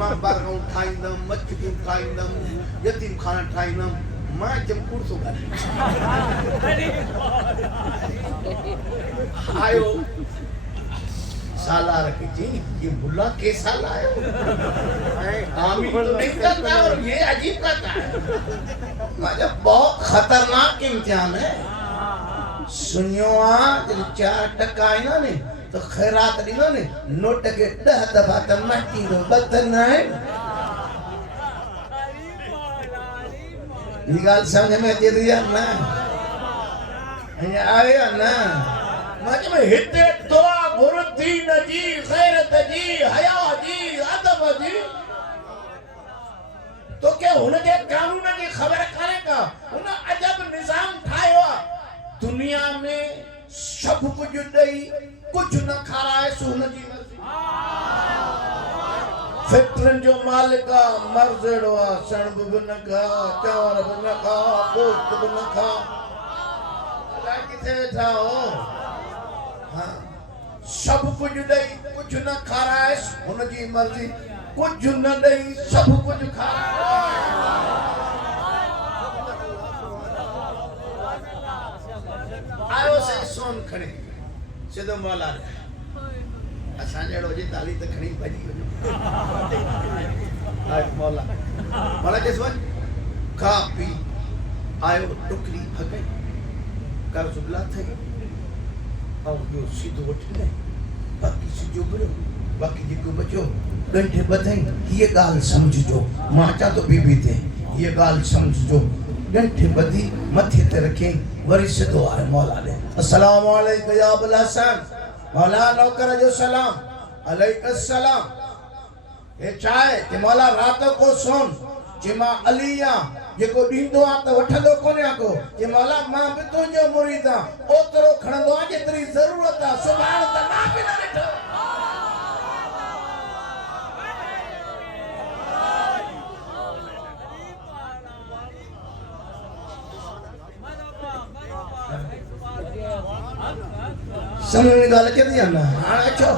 मां बारगाऊं ठाहींदमि मछलियूं खाईंदमि यतीम खाना ठाहींदमि मां चमकूड़ थो आयो सालार के जी ये बुल्ला के साल आया आमीन तो नहीं करता और ये अजीब करता है मजा बहुत खतरनाक इम्तिहान है सुनियो जब 4 टका आई ना ने तो खैरात ॾिनो ने नोट के 10 दफ़ा त मटी दो बदन न है ये गाल समझ में अचे थी या न आवे या न मज में हिते दुआ घुर दीन जी गैरत जी हया जी अदब जी तो के हुनजे कानून जी ख़बर काने का हुन अजब निज़ाम ठाहियो दुनिया में सब कुछ ॾेई कुछ न खाराए सुन जी मर्ज़ी फैक्ट्रिन जो मालिक मर्ज़ अहिड़ो आहे सणब बि न खा चांवर बि न खा गोश्त बि न खा अलाए किथे वेठा हो हाँ सब कुछ दई कुछ न खाराइस उनजी मर्जी कुछ न दई सब कुछ खाराइस आयो से सोन खणे सिधो मौला असां जहिड़ो हुजे ताली त खणी भॼी वञो मौला मौला चएसि वञ खा पी आयो टुकड़ी भॻई कर्ज़ बुला थई ऐं ॿियो सीधो वठी ले बाक़ी सिजो भरियो बाक़ी जेको बचियो ॻंढि ॿधई हीअ ॻाल्हि सम्झिजो मां अचां थो बीबी ते हीअ ॻाल्हि सम्झिजो ॻंढि ॿधी मथे ते रखे वरी सिधो आयो मौला ॾे अस्सलाम वालेकुम या अबुल हसन मौला नौकर जो सलाम अलैकुम सलाम हे चाहे कि मौला रात को सोन जे मां अली आ जेको ॾींदो आ त वठंदो कोन्हे को जे मौला मां बि तुंहिंजो मुरीद आ ओतिरो खणंदो आ जेतिरी ज़रूरत आ सुभाणे त मां बि न ॾिठो समझ में ॻाल्हि अचे थी या न हाणे अचो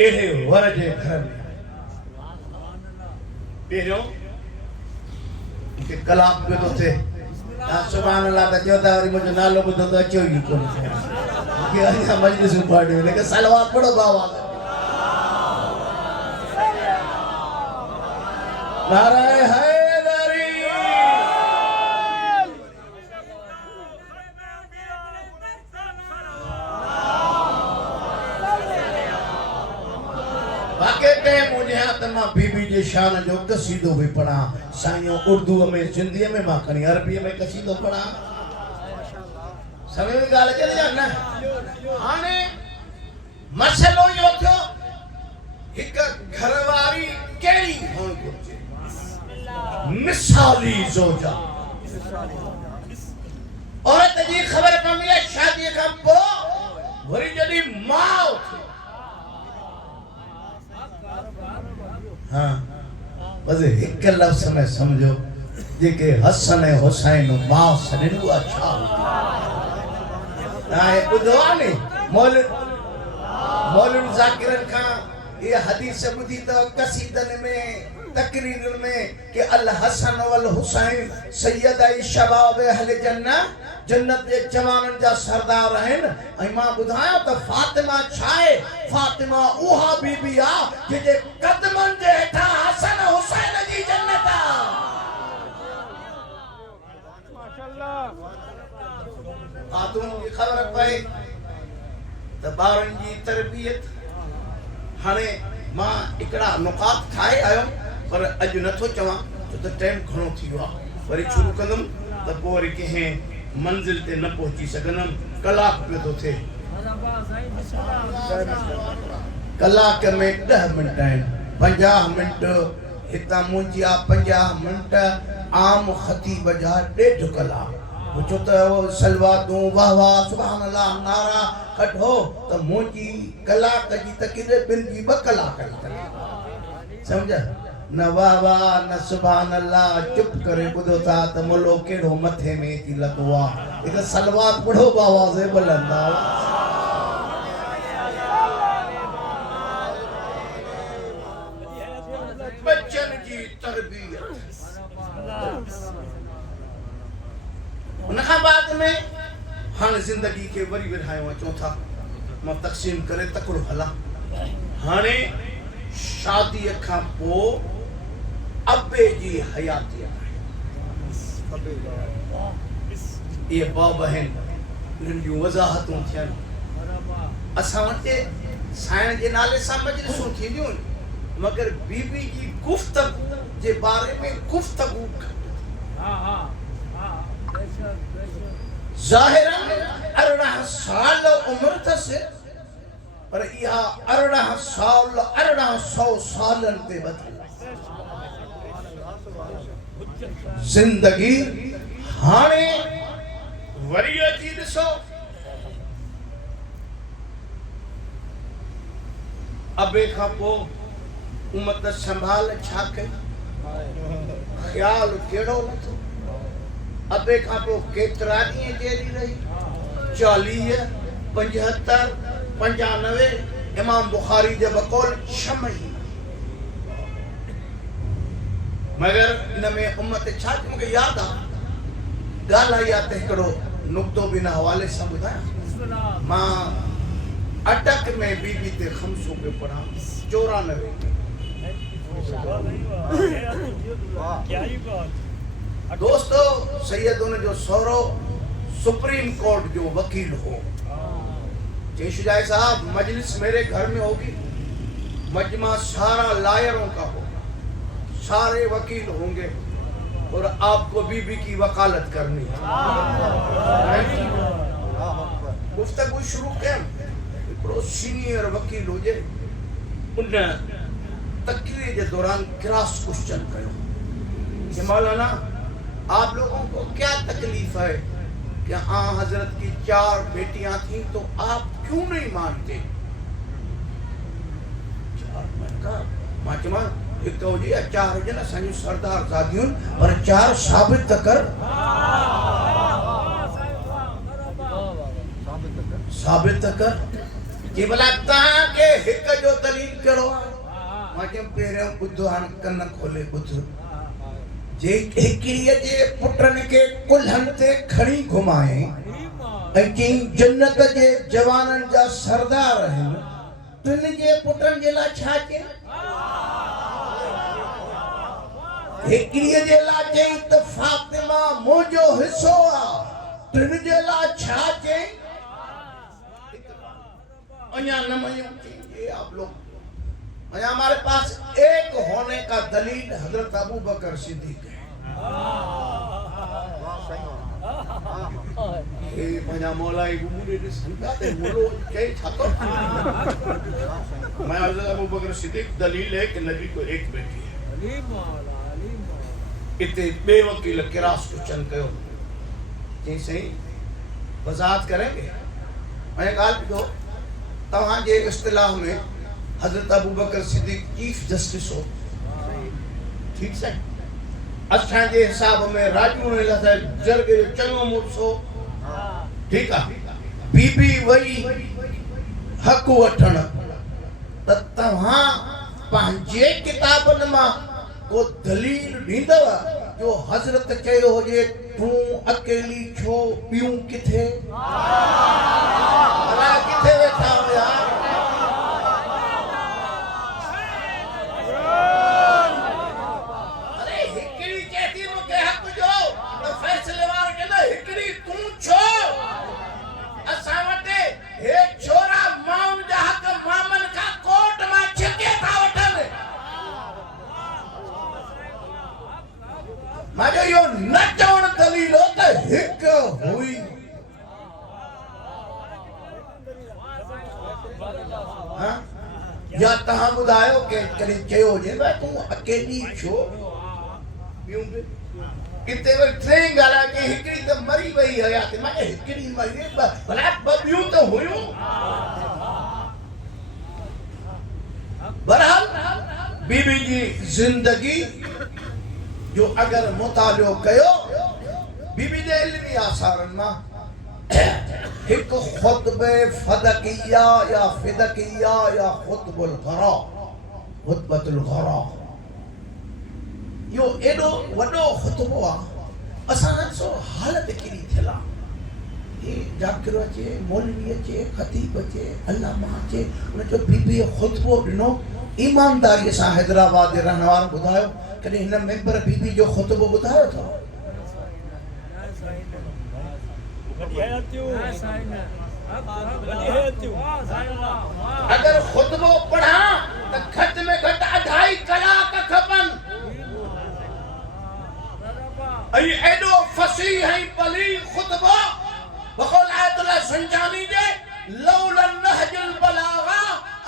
अहिड़े वर जे घर में पहिरियों कि कलाम पियो थो थिए सुभाणे अल्लाह त चयो था वरी मुंहिंजो नालो ॿुधो त अचो ई कोन कि अञा मजलिसूं पाड़ियूं लेकिन सलवात पढ़ो बाबा नाराए हैदरी बाक़ी टाइम मुझे हाथ मां बीबी जे शान जो कसीदो भी पढ़ा साईं उर्दू में सिंधी में मां खणी अरबी में कसीदो पढ़ा समय में ॻाल्हि अचे या न हाणे मसलो इहो थियो हिक घरवारी कहिड़ी हुअणु घुरिजे मिसाली ज़ौजा औरत जी ख़बर न मिले शादी खां पोइ वरी जॾहिं माउ थिए हाँ बस एक लफ्ज़ में समझो जेके हसन ऐं हुसैन माउ सॾनि उहा छा तव्हां हे ॿुधो आहे नी मौलवी ज़ाकिरनि खां ये हदीस ॿुधी अथव कसीदनि में तकरीरनि में कि अल हसन वल हुसैन सैयद शबाब अहल जन्नत जन्नत जे जवाननि जा सरदार आहिनि ऐं मां ॿुधायो त फातिमा छा आहे फातिमा उहा बीबी आहे जंहिंजे कदमनि जे हेठां हसन हुसैन जी जन्नत आहे माशाअल्लाह ख़ातून जी ख़बर पए त ॿारनि जी तरबियत हाणे मां हिकिड़ा नुकात ठाहे आयो पर अॼु नथो चवां छो त टाइम घणो थी वियो आहे वरी शुरू कंदुमि त पोइ वरी कंहिं मंज़िल ते न पहुची सघंदुमि कलाक पियो थो थिए कलाक में 10 मिंट आहिनि 50 मिंट हितां मुंहिंजी आहे 50 मिंट आम ख़तीब जा 1.5 कलाक छो त सलवातूं वाह वाह सुभान अल्लाह नारा कढो त मुंहिंजी कलाक जी तकरीर ॿिनि जी 2 कलाक समझ न वाह वाह न सुभान अल्लाह चुप करे ॿुधो था त मुलो कहिड़ो मथे में थी लॻो आहे हिकु सलवात पढ़ो बाबा से बुलंद बच्चन जी तरबियत उन खां बाद में हाणे ज़िंदगी खे वरी विढ़ायो अचूं था मां तक़सीम करे तकिड़ो हलां हाणे शादीअ खां पोइ अबे जी हयाती ये बाब आहिनि इन्हनि जूं वज़ाहतूं थियनि असां वटि साईं जे नाले सां मजलिसूं थींदियूं मगर बीबी जी गुफ़्तगू जे बारे में गुफ़्तगू ज़ाहिरन 18 साल उम्र अथसि पर इहा 1800 सालनि ते बदिली ज़िंदगी हाणे वरी अची ॾिसो अबे खां पोइ उमत संभाल छा कई ख़्याल कहिड़ो लथो अबे खां पोइ केतिरा ॾींहं जेरी रही 40 75 95 इमाम बुखारी जे बकौल शमई मगर इन में उम्मत छा मूंखे याद आहे ॻाल्हि आई आहे त हिकिड़ो नुक़्तो बिन हवाले सां ॿुधायां मां अटक में बीबी ते खमसो पियो पढ़ां 94 दोस्तों सैयद उन जो सौरो सुप्रीम कोर्ट जो वकील हो जे शुजाए साहब मजलिस मेरे घर में होगी मजमा सारा लायरों का हो सारे वकील होंगे और आपको बीबी की वकालत करनी है गुफ्तगू शुरू कयो सीनियर वकील हो जे उन तकरीर के दौरान क्रॉस क्वेश्चन कयो कि मौलाना आप लोगों को क्या तकलीफ है कि हाँ हजरत की 4 बेटियां थी तो आप क्यों नहीं मानते 4 माचमा एक तो जी 4 जन असांजूं सरदार ज़ादियूं पर 4 साबित कर कि भला तहां के हिक जो दलील करो मां के पेरे बुधो हां कन खोले बुध जे हिकिड़ीअ जे पुटन के कुल्हन ते खणी घुमाए ऐं चई जन्नत जे जवानन जा सरदार आहिनि तुन जे पुटन जे लाइ छा चई हिकिड़ीअ जे लाइ चई त फातिमा मुंहिंजो हिस्सो आहे तुन जे लाइ छा चई अन्या न ये आप लोग हमारे पास एक होने का दलील हजरत अबू बकर सिद्दीक है ये मजा मौला गुमुरे ने संगा ते बोलो के छातो मैं हजरत अबू बकर सिद्दीक दलील है कि नबी को एक बेटी है अली मौला इतने बेवकील क्रॉस क्वेश्चन कयो जे सही वजाहत करेंगे मैं गाल दो तहां जे इस्तिलाह में हजरत अबू बकर सिद्दीक चीफ जस्टिस हो ठीक से असां जे हिसाब में राजू ने लसा जरग जो चंगो मुर्सो ठीक है बीबी वई हक वठण त तहां पंहिंजे किताबन मां को दलील ॾींदव जो हजरत चयो हुजे तू अकेली छो पियूं किथे अला किथे वेठा हो यार अरे हिकड़ी चेती मूंखे हक जो त फैसलेवार के न हिकड़ी तू छो असां वटि हे छोरा माउन जा हक मामन का कोर्ट मां छिके था वठन माजो यो न चवण दलील हो त हिक हुई या तहां ॿुधायो के कॾहिं चयो हुजे भाई तूं अकेली छो ॿियूं बि किथे वरी टे ॻाल्हि के हिकिड़ी त मरी वई हयात मां हिकिड़ी मरी भला ॿियूं त हुयूं बहरहाल बीबी जी जिंदगी जो अगर मुतालो कयो बीबी जे इल्मी आसारन मां एक खुतबे फदकिया या फिदकिया या खुतबुल गरा खुतबतुल गरा यो एडो वडो खुतबो आ असां सो हालत केड़ी थला ये जाकिर अचे मौलवी अचे खतीब अचे अल्लामा अचे उन जो बीबी खुतबो दिनो ईमानदारी से हैदराबाद के रहने वालों बुधायो कने इन मेंबर बीबी जो खुतबो बुधायो था अगर खुतबो पढ़ा तो घट में घट 2.5 कलाक खपन आई एडो फसीह है बली खुतबा बकौल आयतुल्लाह संजानी जे लौला नहजुल बलागा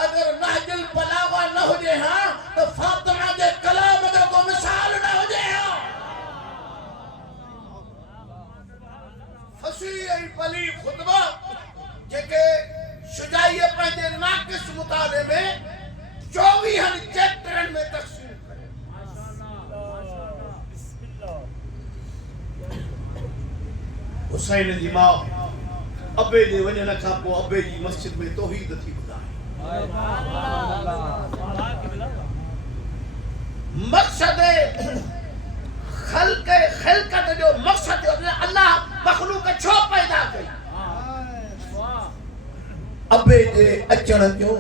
अगर नहजुल बलागा न हो जे हां तो फातिमा जे कलाम जो को मिसाल न हो जे हां फसीह है बली खुतबा जेके शुजाइय पंहिंजे नाक़िस मुताले में 24 चैप्टरन में तक़सीम करे हुसैन जी मां अबे जे वञण खां पोइ अबे जी मस्जिद में तौहीद थी ॿुधाए। मक़सद खिलकत जो मक़सद अल्लाह मखलूक छो पैदा कई। अबे जे अचण जो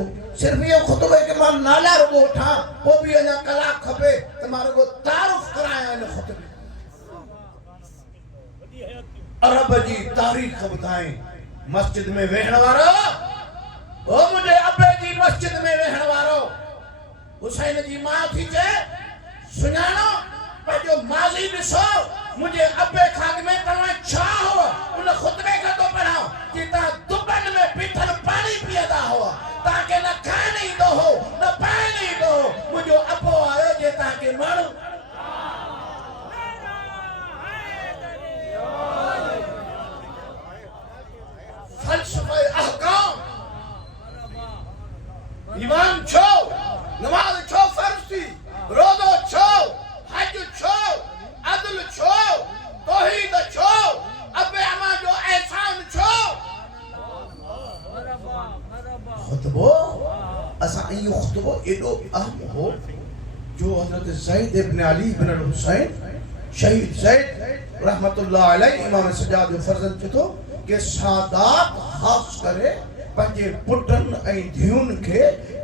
सिर्फ ये खुतबे के मां नाला रुगो उठा वो भी अञा कलाक खपे त मां रुगो तारुफ कराया इन खुतबे अरब जी तारीख ॿुधाए। मस्जिद में वेहण वारो ओ मुझे अबे जी मस्जिद में वेहण वारो हुसैन जी मां थी चे सुञाणो पंहिंजो माज़ी ॾिसो मुझे अबे खाग में तव्हां छा हो उन खुतबे का तो पढ़ाओ कि तव्हां दुबन में पीठल पानी पीअंदा हुआ तव्हांखे न खाइण ईंदो हो न पाइण ईंदो हो मुंहिंजो अबो आयो जे तव्हांखे माण्हू फलसफे अहकाम ईमान छो नमाज छो फर्ज थी रोज़ो छो हज छो अदल छो तौहीद छो अबे अमा जो एहसान छो खुतबो असा यो खुतबो एडो अहम हो जो हजरत ज़ैद इब्न अली इब्न हुसैन शहीद ज़ैद रहमतुल्लाह अलैहि इमाम सज्जाद जो फर्जंद चतो के सादात खास करे पंजे पुटन ऐं धियुन के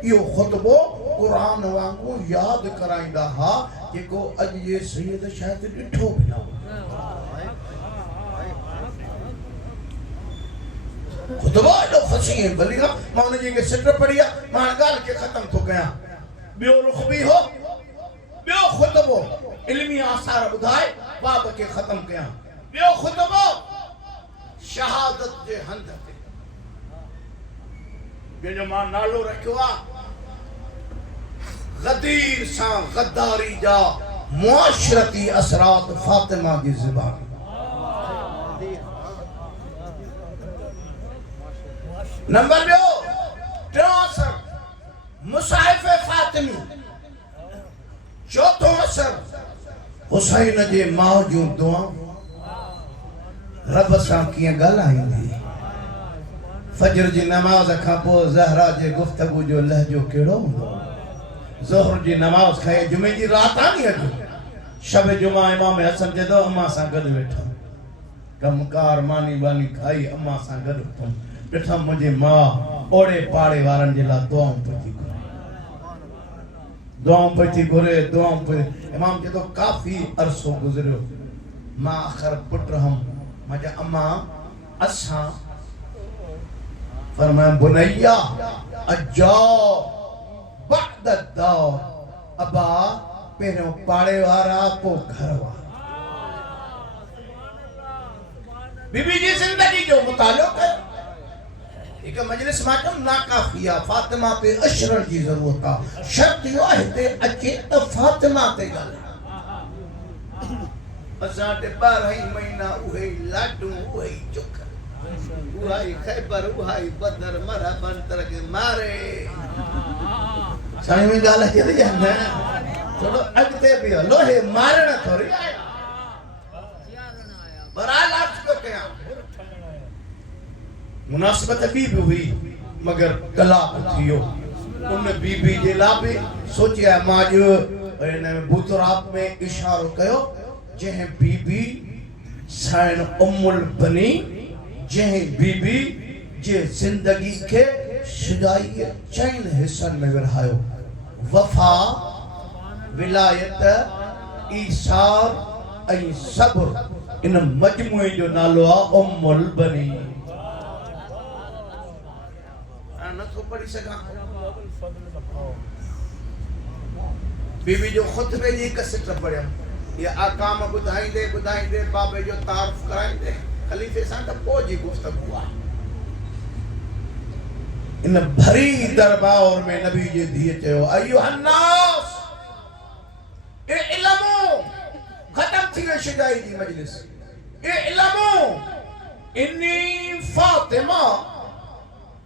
यो खुतबो कुरान वांगू याद कराइंदा हा जेको अज ये सैयद शायद ॾिठो भी न खुतबो एडो फसी है बलिगा मां उन जी के सिट पढ़िया मां गाल के खत्म तो कया बियो रुख भी हो बियो खुतबो इल्मी आसार बुधाए बाब के खत्म कया बियो खुतबो शहादत जे हंध ते जो मां नालो रखियो आ गदीर सा गद्दारी जा मुआशरती असरात फातिमा की ज़ुबान नंबर बियो टियों असर मुसाहिफ फातिमी चौथों असर हुसैन जे मां जूं दुआ रब सां कीअं ॻाल्हाईंदी फजर जी नमाज खां पोइ ज़हरा जे गुफ्तगू जो लहजो कहिड़ो हूंदो ज़ोहर जी नमाज खाए जुमे जी रात आनी अॼु शब जुमा इमाम हसन जे दो अम्मा सां गॾु वेठो कमकार मानी बानी खाई अम्मा सां गॾु उथम ॾिठम मुंहिंजी मां ओड़े पाड़े वारनि जे लाइ दुआऊं पई घुरे दुआऊं पई इमाम जे तो काफ़ी अरसो गुज़रियो मां आख़िर पुट हम मुंहिंजा अम्मा असां फरमाया बुनैया अजा बाद दौर अबा पहिरियों पाड़े वारा पोइ घर वारा बीबी जी जिंदगी जो मुतालो कयो एक मजलिस माचम नाकाफी आ फातिमा पे अशरण की जरूरत आ शर्त यो है ते अचे त फातिमा ते गल असा ते 12 महीना उहे लाडू उहे चुक उहाई खैबर उहाई बदर मरा बंतर के मारे साईं में गाल के दे न थोड़ो अगते भी लोहे मारना थोड़ी आया बराल आप को क्या मुनासिबत भी हुई मगर तलाक थियो उन बीबी जे लाबे सोचिया मां जो इन बुतराब में इशारो कयो जह बीबी साइन उम्मुल बनी जह बीबी जे जिंदगी के शुजाई चैन हिस्सन में विरहायो वफा विलायत ईसार ऐं सब्र इन मजमूए जो नालो आ उम्मुल बनी न तो पढ़ी सका बीबी जो खुतबे जी कसट पढ़िया ये आकाम बुधाइंदे बुधाइंदे बाबे जो तारुफ कराइंदे खलीफे सां त पोइ जी गुफ्तगू आ इन भरी दरबार में नबी जी धीअ चयो अय्युहन्नास ए इल्मो खत्म थी वई शुजाई जी मजलिस ए इल्मो इन्नी फातिमा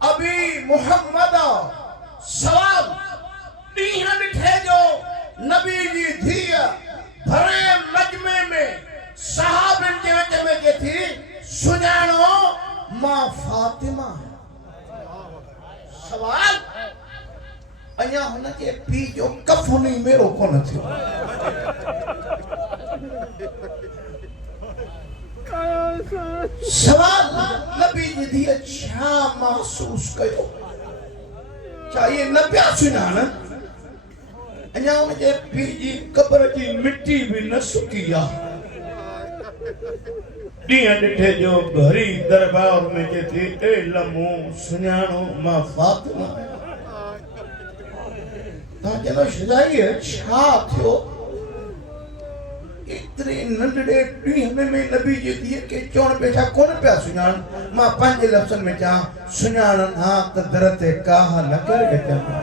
अभी मुहम्मद सवाल ॾींहं ॾिठे जो नबी जी धीअ भरे मजमे में सहाबन के विच में के थी सुञाणो मां अञा हुनखे पी जो कफ़न ई मेरो कोन थियो। सवाल नबी जी धीअ छा महसूस कयो? छा ये न पिया सुञाण? अञा हुनजे पी जी क़ब्र जी मिट्टी भी न सुकी आहे। ॾींहं ॾिठे जो भरी दरबार में जे थी ए लमो सुञाणो मां फातिमा। तव्हां चवंदो शुजाई छा थियो? एतिरे नंढड़े ॾींहं में नबी जी धीअ खे चवण पिया छा कोन पिया सुञाण? मां पंहिंजे लफ़्ज़नि में चवां सुञाणनि हा त दर ते काह न करे अचनि,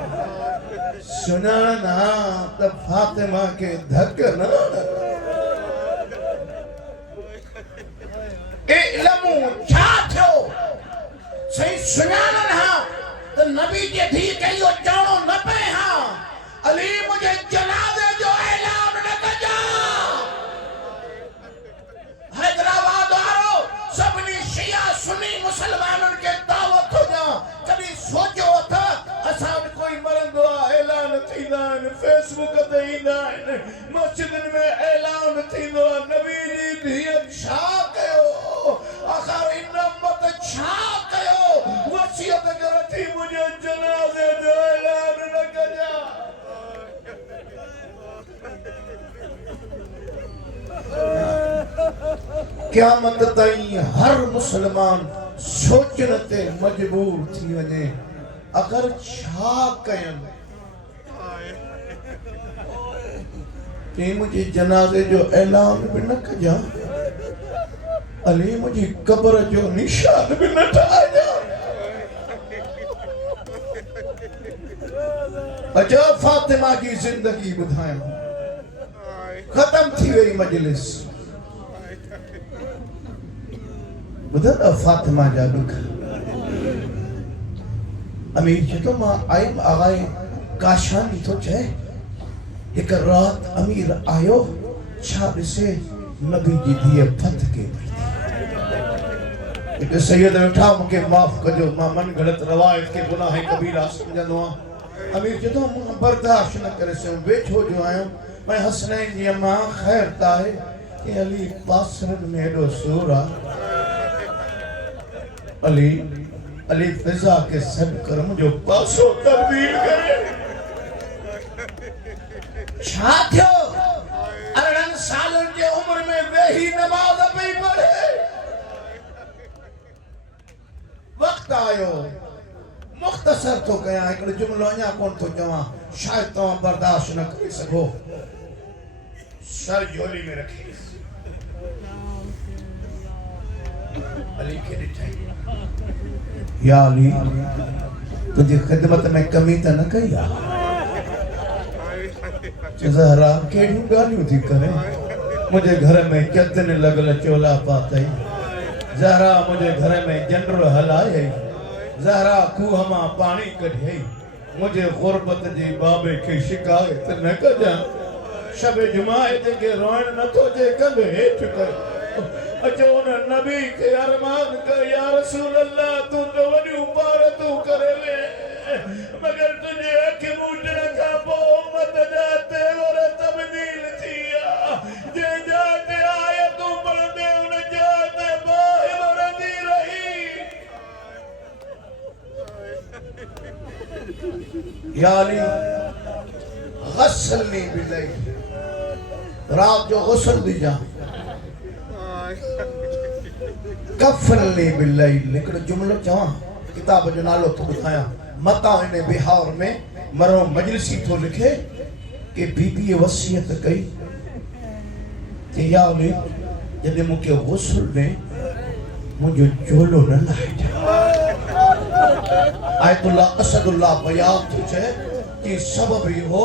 सुञाणनि हा त फातिमा खे धक न हणनि। इल्मू छा थियो? सही सुञाणनि हा त नबी जी धीअ खे इहो चवणो न पए हा अली मुंहिंजे जनाज़े जो ऐलान न कजां। हैदराबाद वारो सभिनी शिया सुन्नी मुसलमाननि खे दावत हुजां। कॾहिं सोचियो अथव असां वटि कोई मरंदो आहे ऐलान थींदा आहिनि, फेसबुक ते ईंदा आहिनि, मस्जिदनि में ऐलान थींदो आहे। नबी जी धीअ छा कयो? आख़िर इन उम्मत छा कयो? वसीयत कर थी मुंहिंजे जनाज़े जो ऐलान न कजां। क़यामत ताईं हर मुसलमान सोचण ते मजबूर थी वञे अगर छा कयनि? कि मुंहिंजे जनाज़े जो ऐलान बि न कजां, अली मुझे कब्र जो निशान भी न ठाहिजां। अच्छा फातिमा की जिंदगी ॿुधायां, खत्म थी वई मजलिस। ॿुधंदा फातिमा जा ॾुख। अमीर चयो मां आयम आगाए काशानी थो चए। हिकु रात अमीर आयो, छा ॾिसे नबी जी धीअ फत के पई। सैयद वेठा मूंखे माफ़ कजो, मां मन गलत रवायत के गुनाह कबीरा समझंदो आहियां। अमीर चयो मां बर्दाश्त न करे सघियुमि, वेठो जो आहियां। मैं हसनैन जी अम्मा ख़ैर त आहे कि अली पासरनि में हेॾो सूर आहे। अली फिज़ा के सॾु कर मुंहिंजो पासो तब्दील करे। छा थियो? 18 सालनि जे उम्र में वेही नमाज़ पई पढ़े। वक्त आयो, मुख्तसर तो कयां, हिकिड़ो जुमिलो अञा कोन थो चवां, शायदि तव्हां बर्दाश्त न करे सघो। सर झोली में रखे अली खे ॾिठई, या अली तुंहिंजी ख़िदमत में कमी त न कई आहे? ज़हरा कहिड़ियूं ॻाल्हियूं थी करे? मुंहिंजे घर में चदन लॻल चोला पातई, ज़हरा मुंहिंजे घर में जनरल हलायई, ज़हरा खूह मां पाणी कढियई, मुंहिंजे गुरबत जी बाबे खे शिकायत न कजां। शब जुमाए ते के रोइण नथो जे कंधु हेठि कर। अचो न नबी के अरमान कर, या रसूल अल्लाह तू तो वॾियूं पार तू करे वे, मगर तुंहिंजे अख मूटण खां पोइ उम्मत जा तेवर तब्दील थी विया। जे जात आयतूं पढ़ंदे उन जात बाहि वरंदी रही। या अली गस्लनी बिलैल, रात जो गुस्ल दीजा, कफननी बिलैल। हिकिड़ो जुमिलो चवां, किताब जो नालो थो ॿुधायां। मता इन बिहार में मरो मजलिसी थो लिखे कि बीबीअ वसियत कई कि या अली जॾहिं मूंखे गुस्ल ॾे मुंहिंजो चोलो न लाहिजां। आयतुल्ला असदुल्ला बयान थो चए कि सबब इहो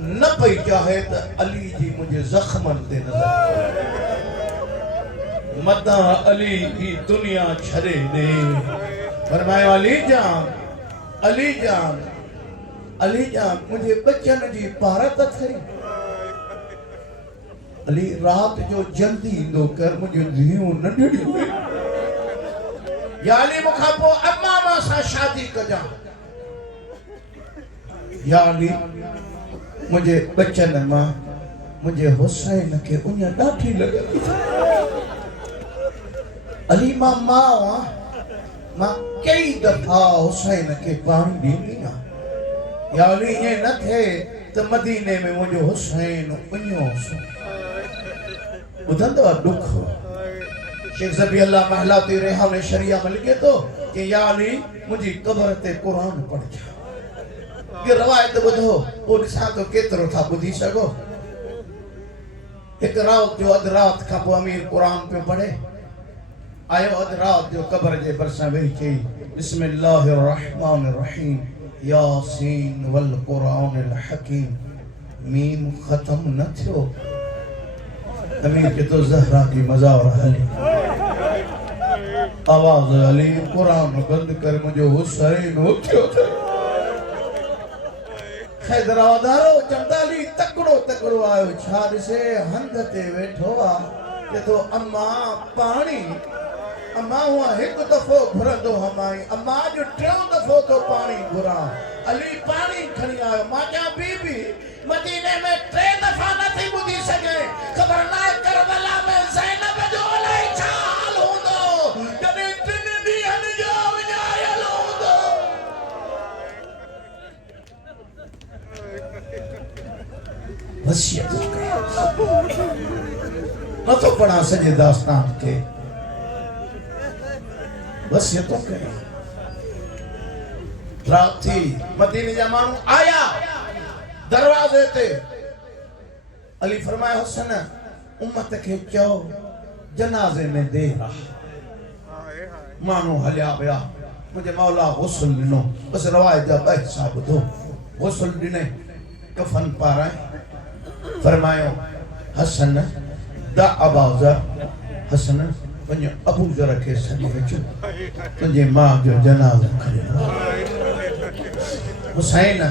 न पई चाहे त अली जी मुंहिंजे ज़ख्मनि ते नज़र मदा अली ही दुनिया छॾे ॾे। फरमायो अली जान, अली जान, अली जान मुंहिंजे बचन जी पारत थई। अली रात जो जल्दी ईंदो कर, मुंहिंजूं धीअरूं नंढड़ियूं आहिनि। या अली मूंखां पोइ अम्मा मां सां शादी कजां। या अली मुझे बचन मां मुझे हुसैन के उन्हें डाठी लगी अली मां मां कई दफा हुसैन के पानी ॾींदी आहियां या अली ये न थे तो मदीने में मुझे हुसैन उन्यो ॿुधंदो दुख शेख ज़बी अल्लाह महला तेरे हमने शरिया में लिखे तो कि या अली मुझी कब्र ते कुरान पढ़ जा ये रवायत ॿुधो वो ॾिसां तो केतिरो था ॿुधी सघो एक रात जो अध रात का अमीर कुरान पे पढ़े आयो अध रात जो कब्र जे बरसा वेही चई बिस्मिल्लाहिर रहमानिर रहीम यासीन वल कुरानिल हकीम मीम खत्म न थियो अमीर के तो ज़हरा की मज़ार हली आवाज अली कुरान बंद कर मुझे हुसैन उठ्यो थे हैदराबादारो चंदाली तकड़ो आयो छा ॾिसे हंध ते वेठो आ के तो अम्मा पानी अम्मा हुआ एक दफ़ो घुरंदो हमाई अम्मा जो टियों दफ़ो तो पानी घुरा अली पानी खणी आयो मां क्या बीबी मदीने में 3 दफ़ा न थी ॿुधी सघे ख़बर न करबला में ज़ैनब जो अलाए छा हाल हूंदो जॾहिं 3 ॾींहंनि जो विञायल हूंदो वसियत न तो पढ़ा सॼे दास्तान के वसियतों के रात थी मदीने जा माण्हू आया दरवाजे ते अली फरमाया हुसन उम्मत के चओ जनाजे में देर आहे माण्हू हलिया विया मुझे मौला गुस्ल ॾिनो बस रवायत जा ॿ हिस्सा ॿुधो गुस्ल ॾिने कफन पाराए फरमायो हसन दा अबाज़र हसन वञो अबू ज़र खे सॾी अचो तुंहिंजे मां जो जनाज़ो खणी हुसैन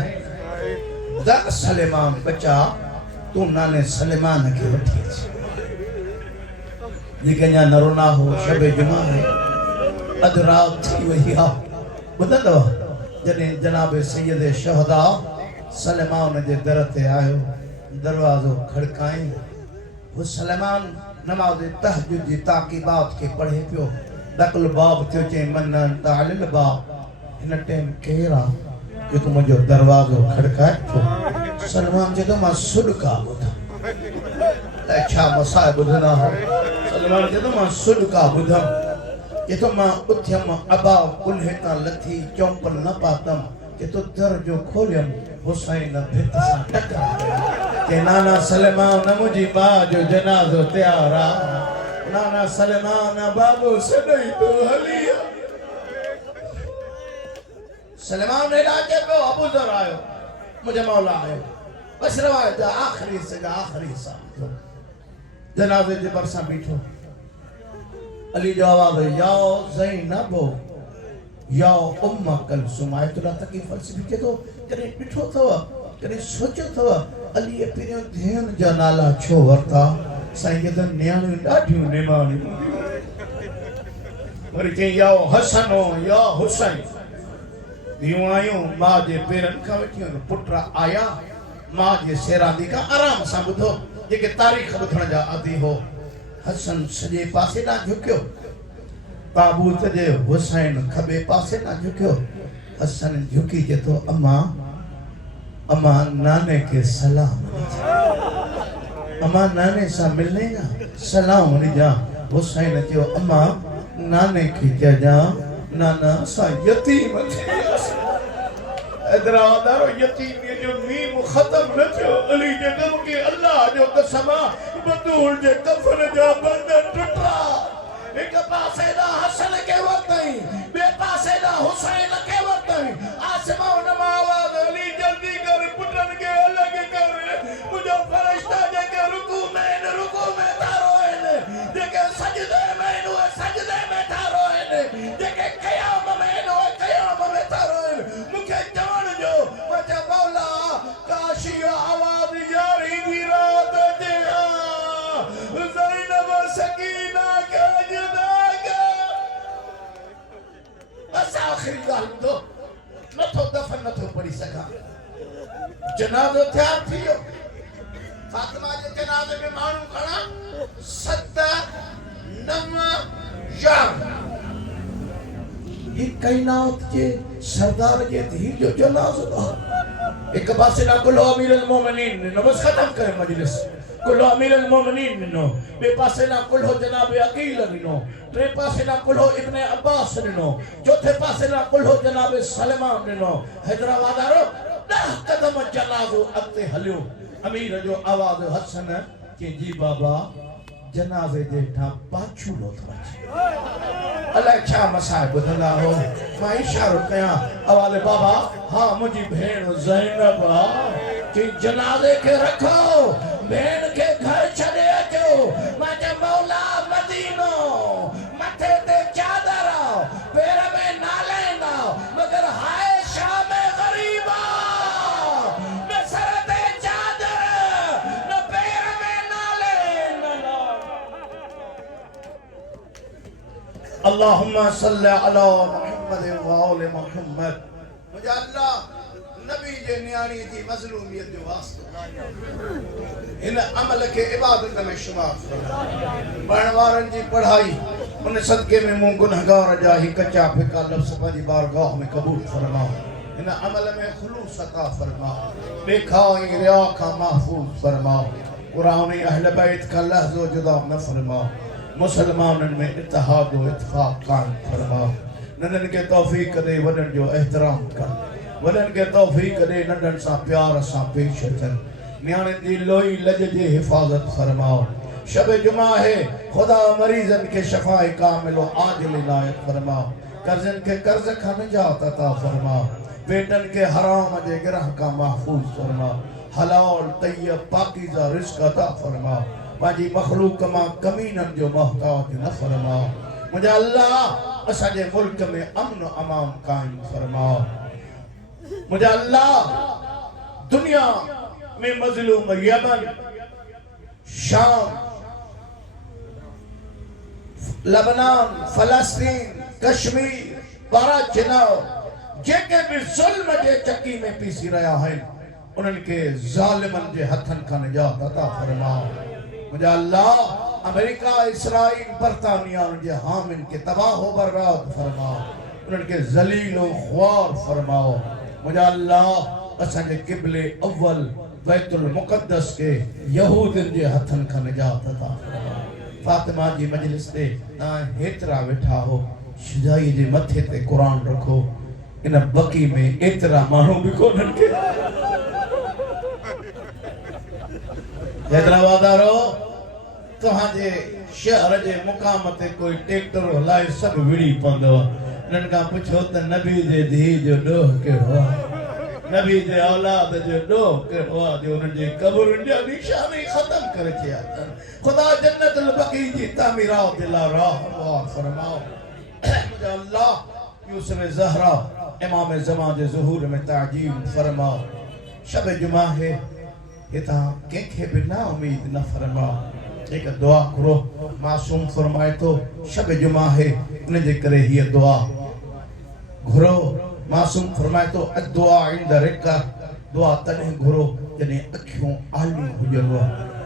दा सलेमान बचा तू नाने सलेमान के वठी जेके अञा नरो ना हो शब जुमा है अध रात थी वही आ ॿुधंदव जॾहिं जनाब सैयद शहदा सलेमान जे दर ते आयो दरवाज़ो खड़काई वो सलेमान नमाज तहज्जुद जी ताक़ीबात के पढ़े पियो दकल बाब थियो चे मनन तालिल बाब इन टाइम केरा जो तुम जो दरवाज़ो खड़काए तो सलमान जे तो मां सुडका बुधा अच्छा मसाए बुधना हो सलमान जे तो मां सुडका बुधा ये तो मां उथयम अबा कुल्हे ता लथी चौंपल न पातम के तो दर जो खोलियम हुसैन भित सा टकरा के नाना सलेमान मुझी मां जो जनाज़ो तैयार आ नाना सलेमान बाबू सदई तो हलिया सलेमान ने लाके पे अबू ज़र आयो मुझे मौला आयो बस रवायत आखिरी से आखिरी सा जनाज़े जे बरसा बैठो अली जो आवाज़ या ज़ैनब या उम्म कुलसूम आए तुला तकलीफ़ फलसफी के तो करे बिठो थव करे सोचो थव अली पहिरियों ध्यान जा नाला छो वरता साईं जन न्याणियूं ॾाढियूं निमाणियूं वरी चई या हसन या हुसैन दियूं आयूं मां जे पेरनि खां वठी पुट आया मां जे सेरादी का आराम सां ॿुधो जेके तारीख़ ॿुधण जा आदी हो हसन सॼे पासे ॾांहुं झुकियो ताबूत जे हुसैन खबे पासे ॾांहुं झुकियो हसन झुकी के तो अम्मा अम्मा नाने के सलाम अम्मा नाने से मिलने जा सलाम ॾिजां हुसैन चयो अम्मा नाने के चइजां नाना सा यतीम इधरादारो यतीम जो मीम खत्म न थियो अली जे गम के अल्लाह जो कसम बतूल जे कफन जा बंधन टुटा एक पासे दा हसन के वतई बे पासे दा हुसैन के वतई आसमान में आवाज अली जल्दी कर पुटन के अलग कर मुझे फरिश्ता जे के रुकू में तारो है जे सजदे में तारो है जे क़याम में तारो है मुखे जान जो मचा मौला काशी आवाज यारी दी रात जे ज़ैनब सकीना के जुदागा बस आखिरी गाल तो न तो दफन न तो पड़ी सका जनाज़ो तैयार थी वियो फातिमा जे जनाज़े में माण्हू घणा 7 9 11 ये कायनात जे सरदार जे धी जो जनाज़ो था एक पासे ना कुल अमीरुल मोमिनीन ने बस खत्म करे मजलिस कुल अमीरुल मोमिनीन ने बे पासे ना कुल जनाब अकील ने टे पासे ना कुल इब्ने अब्बास ने चौथे पासे ना कुल जनाब सलमान ने हैदराबाद आरो 10 कदम जनाज़ो अॻिते हलियो अमीर जो आवाज़ हसन कि जी बाबा जनाज़े जे ठा पाछूलो थो अचे अलाए छा मसाए ॿुधंदा हो मां इशारो कयां अवाले बाबा हाँ मुंहिंजी भेण ज़ैनब कि जनाज़े के रखो भेण के घर छॾे अचो मां चयो मौला मदीनो मथे ते चादर पैर में नालैन मगर हाय शाम ग़रीबा न सर ते चादर न पैर में नालैन अल्लाहुम्मा सल्ली अला मुहम्मद व आले मुहम्मद मुझे अल्लाह नबी जे न्याणी जी मज़लूमियत जो वास्तो इन अमल के इबादत में शुमार पढ़ण वारन जी पढ़ाई उन सदके में मूं गुनहगार जा ही कच्चा फिका लफ्ज़ पंहिंजी बारगाह में कबूल फरमाओ इन अमल में खुलूस अता फरमाओ देखा ऐं रिया खां महफूज फरमाओ कुरान ऐं अहल बैत का लहज़ो जुदा न फरमाओ मुसलमानन में इत्तेहाद व इत्तिफाक कायम फरमाओ नन्हनि के तौफीक दे वॾनि जो एहतराम कर वॾनि के तौफीक दे नंढनि सां प्यार सां पेश अचनि न्याणियुनि जी लोई लज जी हिफ़ाज़त फरमाओ शब जुमा है खुदा मरीज़न के शफाए कामिल व आजिल इनायत फरमाओ कर्ज़न के कर्ज़ खां निजात अता फरमाओ बेटन के हराम जे गिरह का महफूज फरमाओ हलाल तय्यब पाकीज़ा रिज़्क़ अता फरमाओ पंहिंजी मखलूक मां कमीनन जो मोहताज न फरमाओ मुझे अल्लाह असांजे मुल्क में अमन अमान कायम फरमाओ मुझे अल्लाह दुनिया में मजलूम यमन शाम लबनान फलस्तीन कश्मीर पारा चनाव जेके भी जुल्म जे चक्की में पीसी रहा है उन्हनि के ज़ालिमन जे हथन खां निजात अता फरमाओ मुझे अल्लाह अमेरिका इसराइल बरतानिया जे हामिन के तबाह व बर्बाद फरमाओ उन्हनि के ज़लील व ख्वार फरमाओ मुझे अल्लाह असांजे क़िबले अव्वल बैतुल मुक़द्दस के यहूदन जे हथन खां निजात अता फरमाओ फातिमा जी मजलिस ते हेतरा वेठा हो शुजाई जे मथे ते कुरान रखो इन बकी में एतरा माण्हू भी कोन्हनि के हैदराबादारो तव्हांजे शहर जे मुक़ाम ते कोई ट्रैक्टर हलाए सभु विड़ी पवंदो उन्हनि खां पुछो त नबी जे धी जो ॾोह कहिड़ो आहे नबी जे औलाद जो ॾोह कहिड़ो आहे जो उन्हनि जी क़बरुनि जा निशान ई ख़तम करे छॾिया ख़ुदा जन्नतुल बक़ी जी तामीरात दिल राह फरमाओ मुंहिंजा अल्लाह यूसुफ ज़हरा इमाम ज़मान जे ज़ुहूर में ताजील फरमाओ शब जुमा है हितां कंहिंखे बि ना उम्मीद न फरमाओ एक दुआ करो मासूम फरमाए तो शब जुमा है उन जे करे हीअ दुआ घुरो मासूम फरमाए तो दुआ इंद रिका दुआ तॾहिं घुरो जॾहिं अखियूं आलियूं हुजनि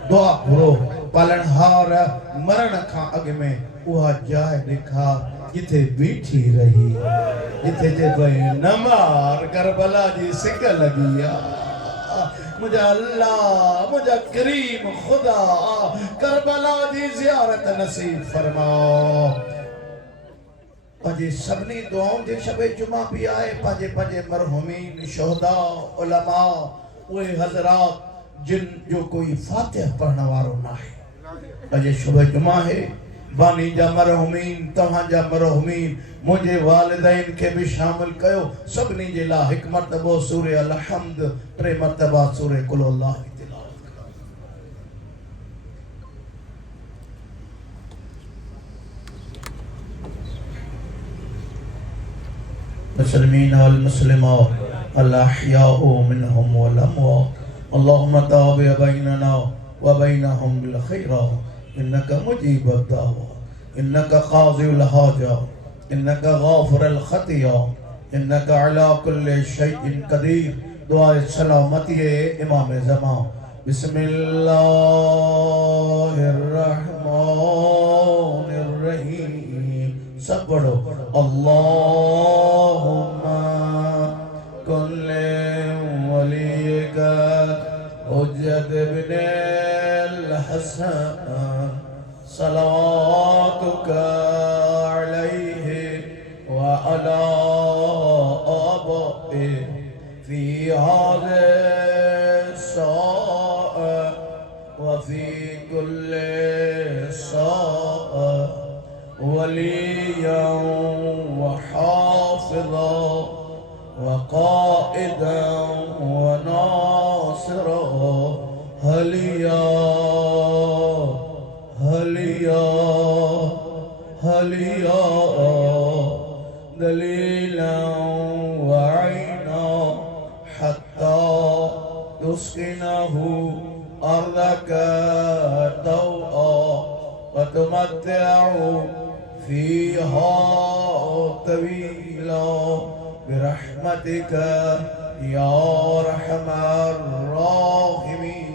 दुआ घुरो पालनहार मरण खां अॻु में उहा जाइ ॾेखार जिथे बीठी रही जिथे जे भई न मार करबला जी सिक लगी मुझे अल्लाह मुझे करीम खुदा करबला जी ज़ियारत नसीब फरमाओ पंहिंजे सभिनी दुआउनि जे शबे जुमा भी आए पंहिंजे मरहुमीन शोहदा उलमा उहे हज़रात जिन जो कोई फातिहा पढ़ण वारो न आहे अॼु शबे जुमा है बानी जा मरहुमीन तव्हांजा मरहुमीन मुझे वालिदैन के भी शामिल कयो सभिनी जे लाइ हिकु मर्तबो सूरे अलहम्द 3 मर्तबा सूरे कुल अल्लाह की तिलावत करो मुस्लिमीन वल मुस्लिमात अल अहयाउ मिनहुम वल अमवात अल्लाहुम्मा ताबि बैनना व बैनहुम बिल खैरात इन्नका मुजीबुद दावा इन्नका काज़िउल हाजा इन्नका गाफिरुल खतिया इन्नका अला कुल्लि शैइन कदीर दुआ सलामती इमाम ज़मा। बिस्मिल्लाहिर्रहमानिर्रहीम। सब पढ़ो। अल्लाहुम्मा कुल्ले वलिका हुज्जत इब्नुल हसन सलावतुका अलैहि व अला आबाए फी हाज़िहि साअ व फी कुल्ली साअ वलिय्यन व हाफ़िज़न व क़ाइदन व नासिरन हलिया हलिया हलिया दलीलन व ऐना हत्ता तुस्किनहु अर्दक तौआ व तुमत्तिअहु फीहा तवीला बिरहमतिक या अरहमर राहिमीन।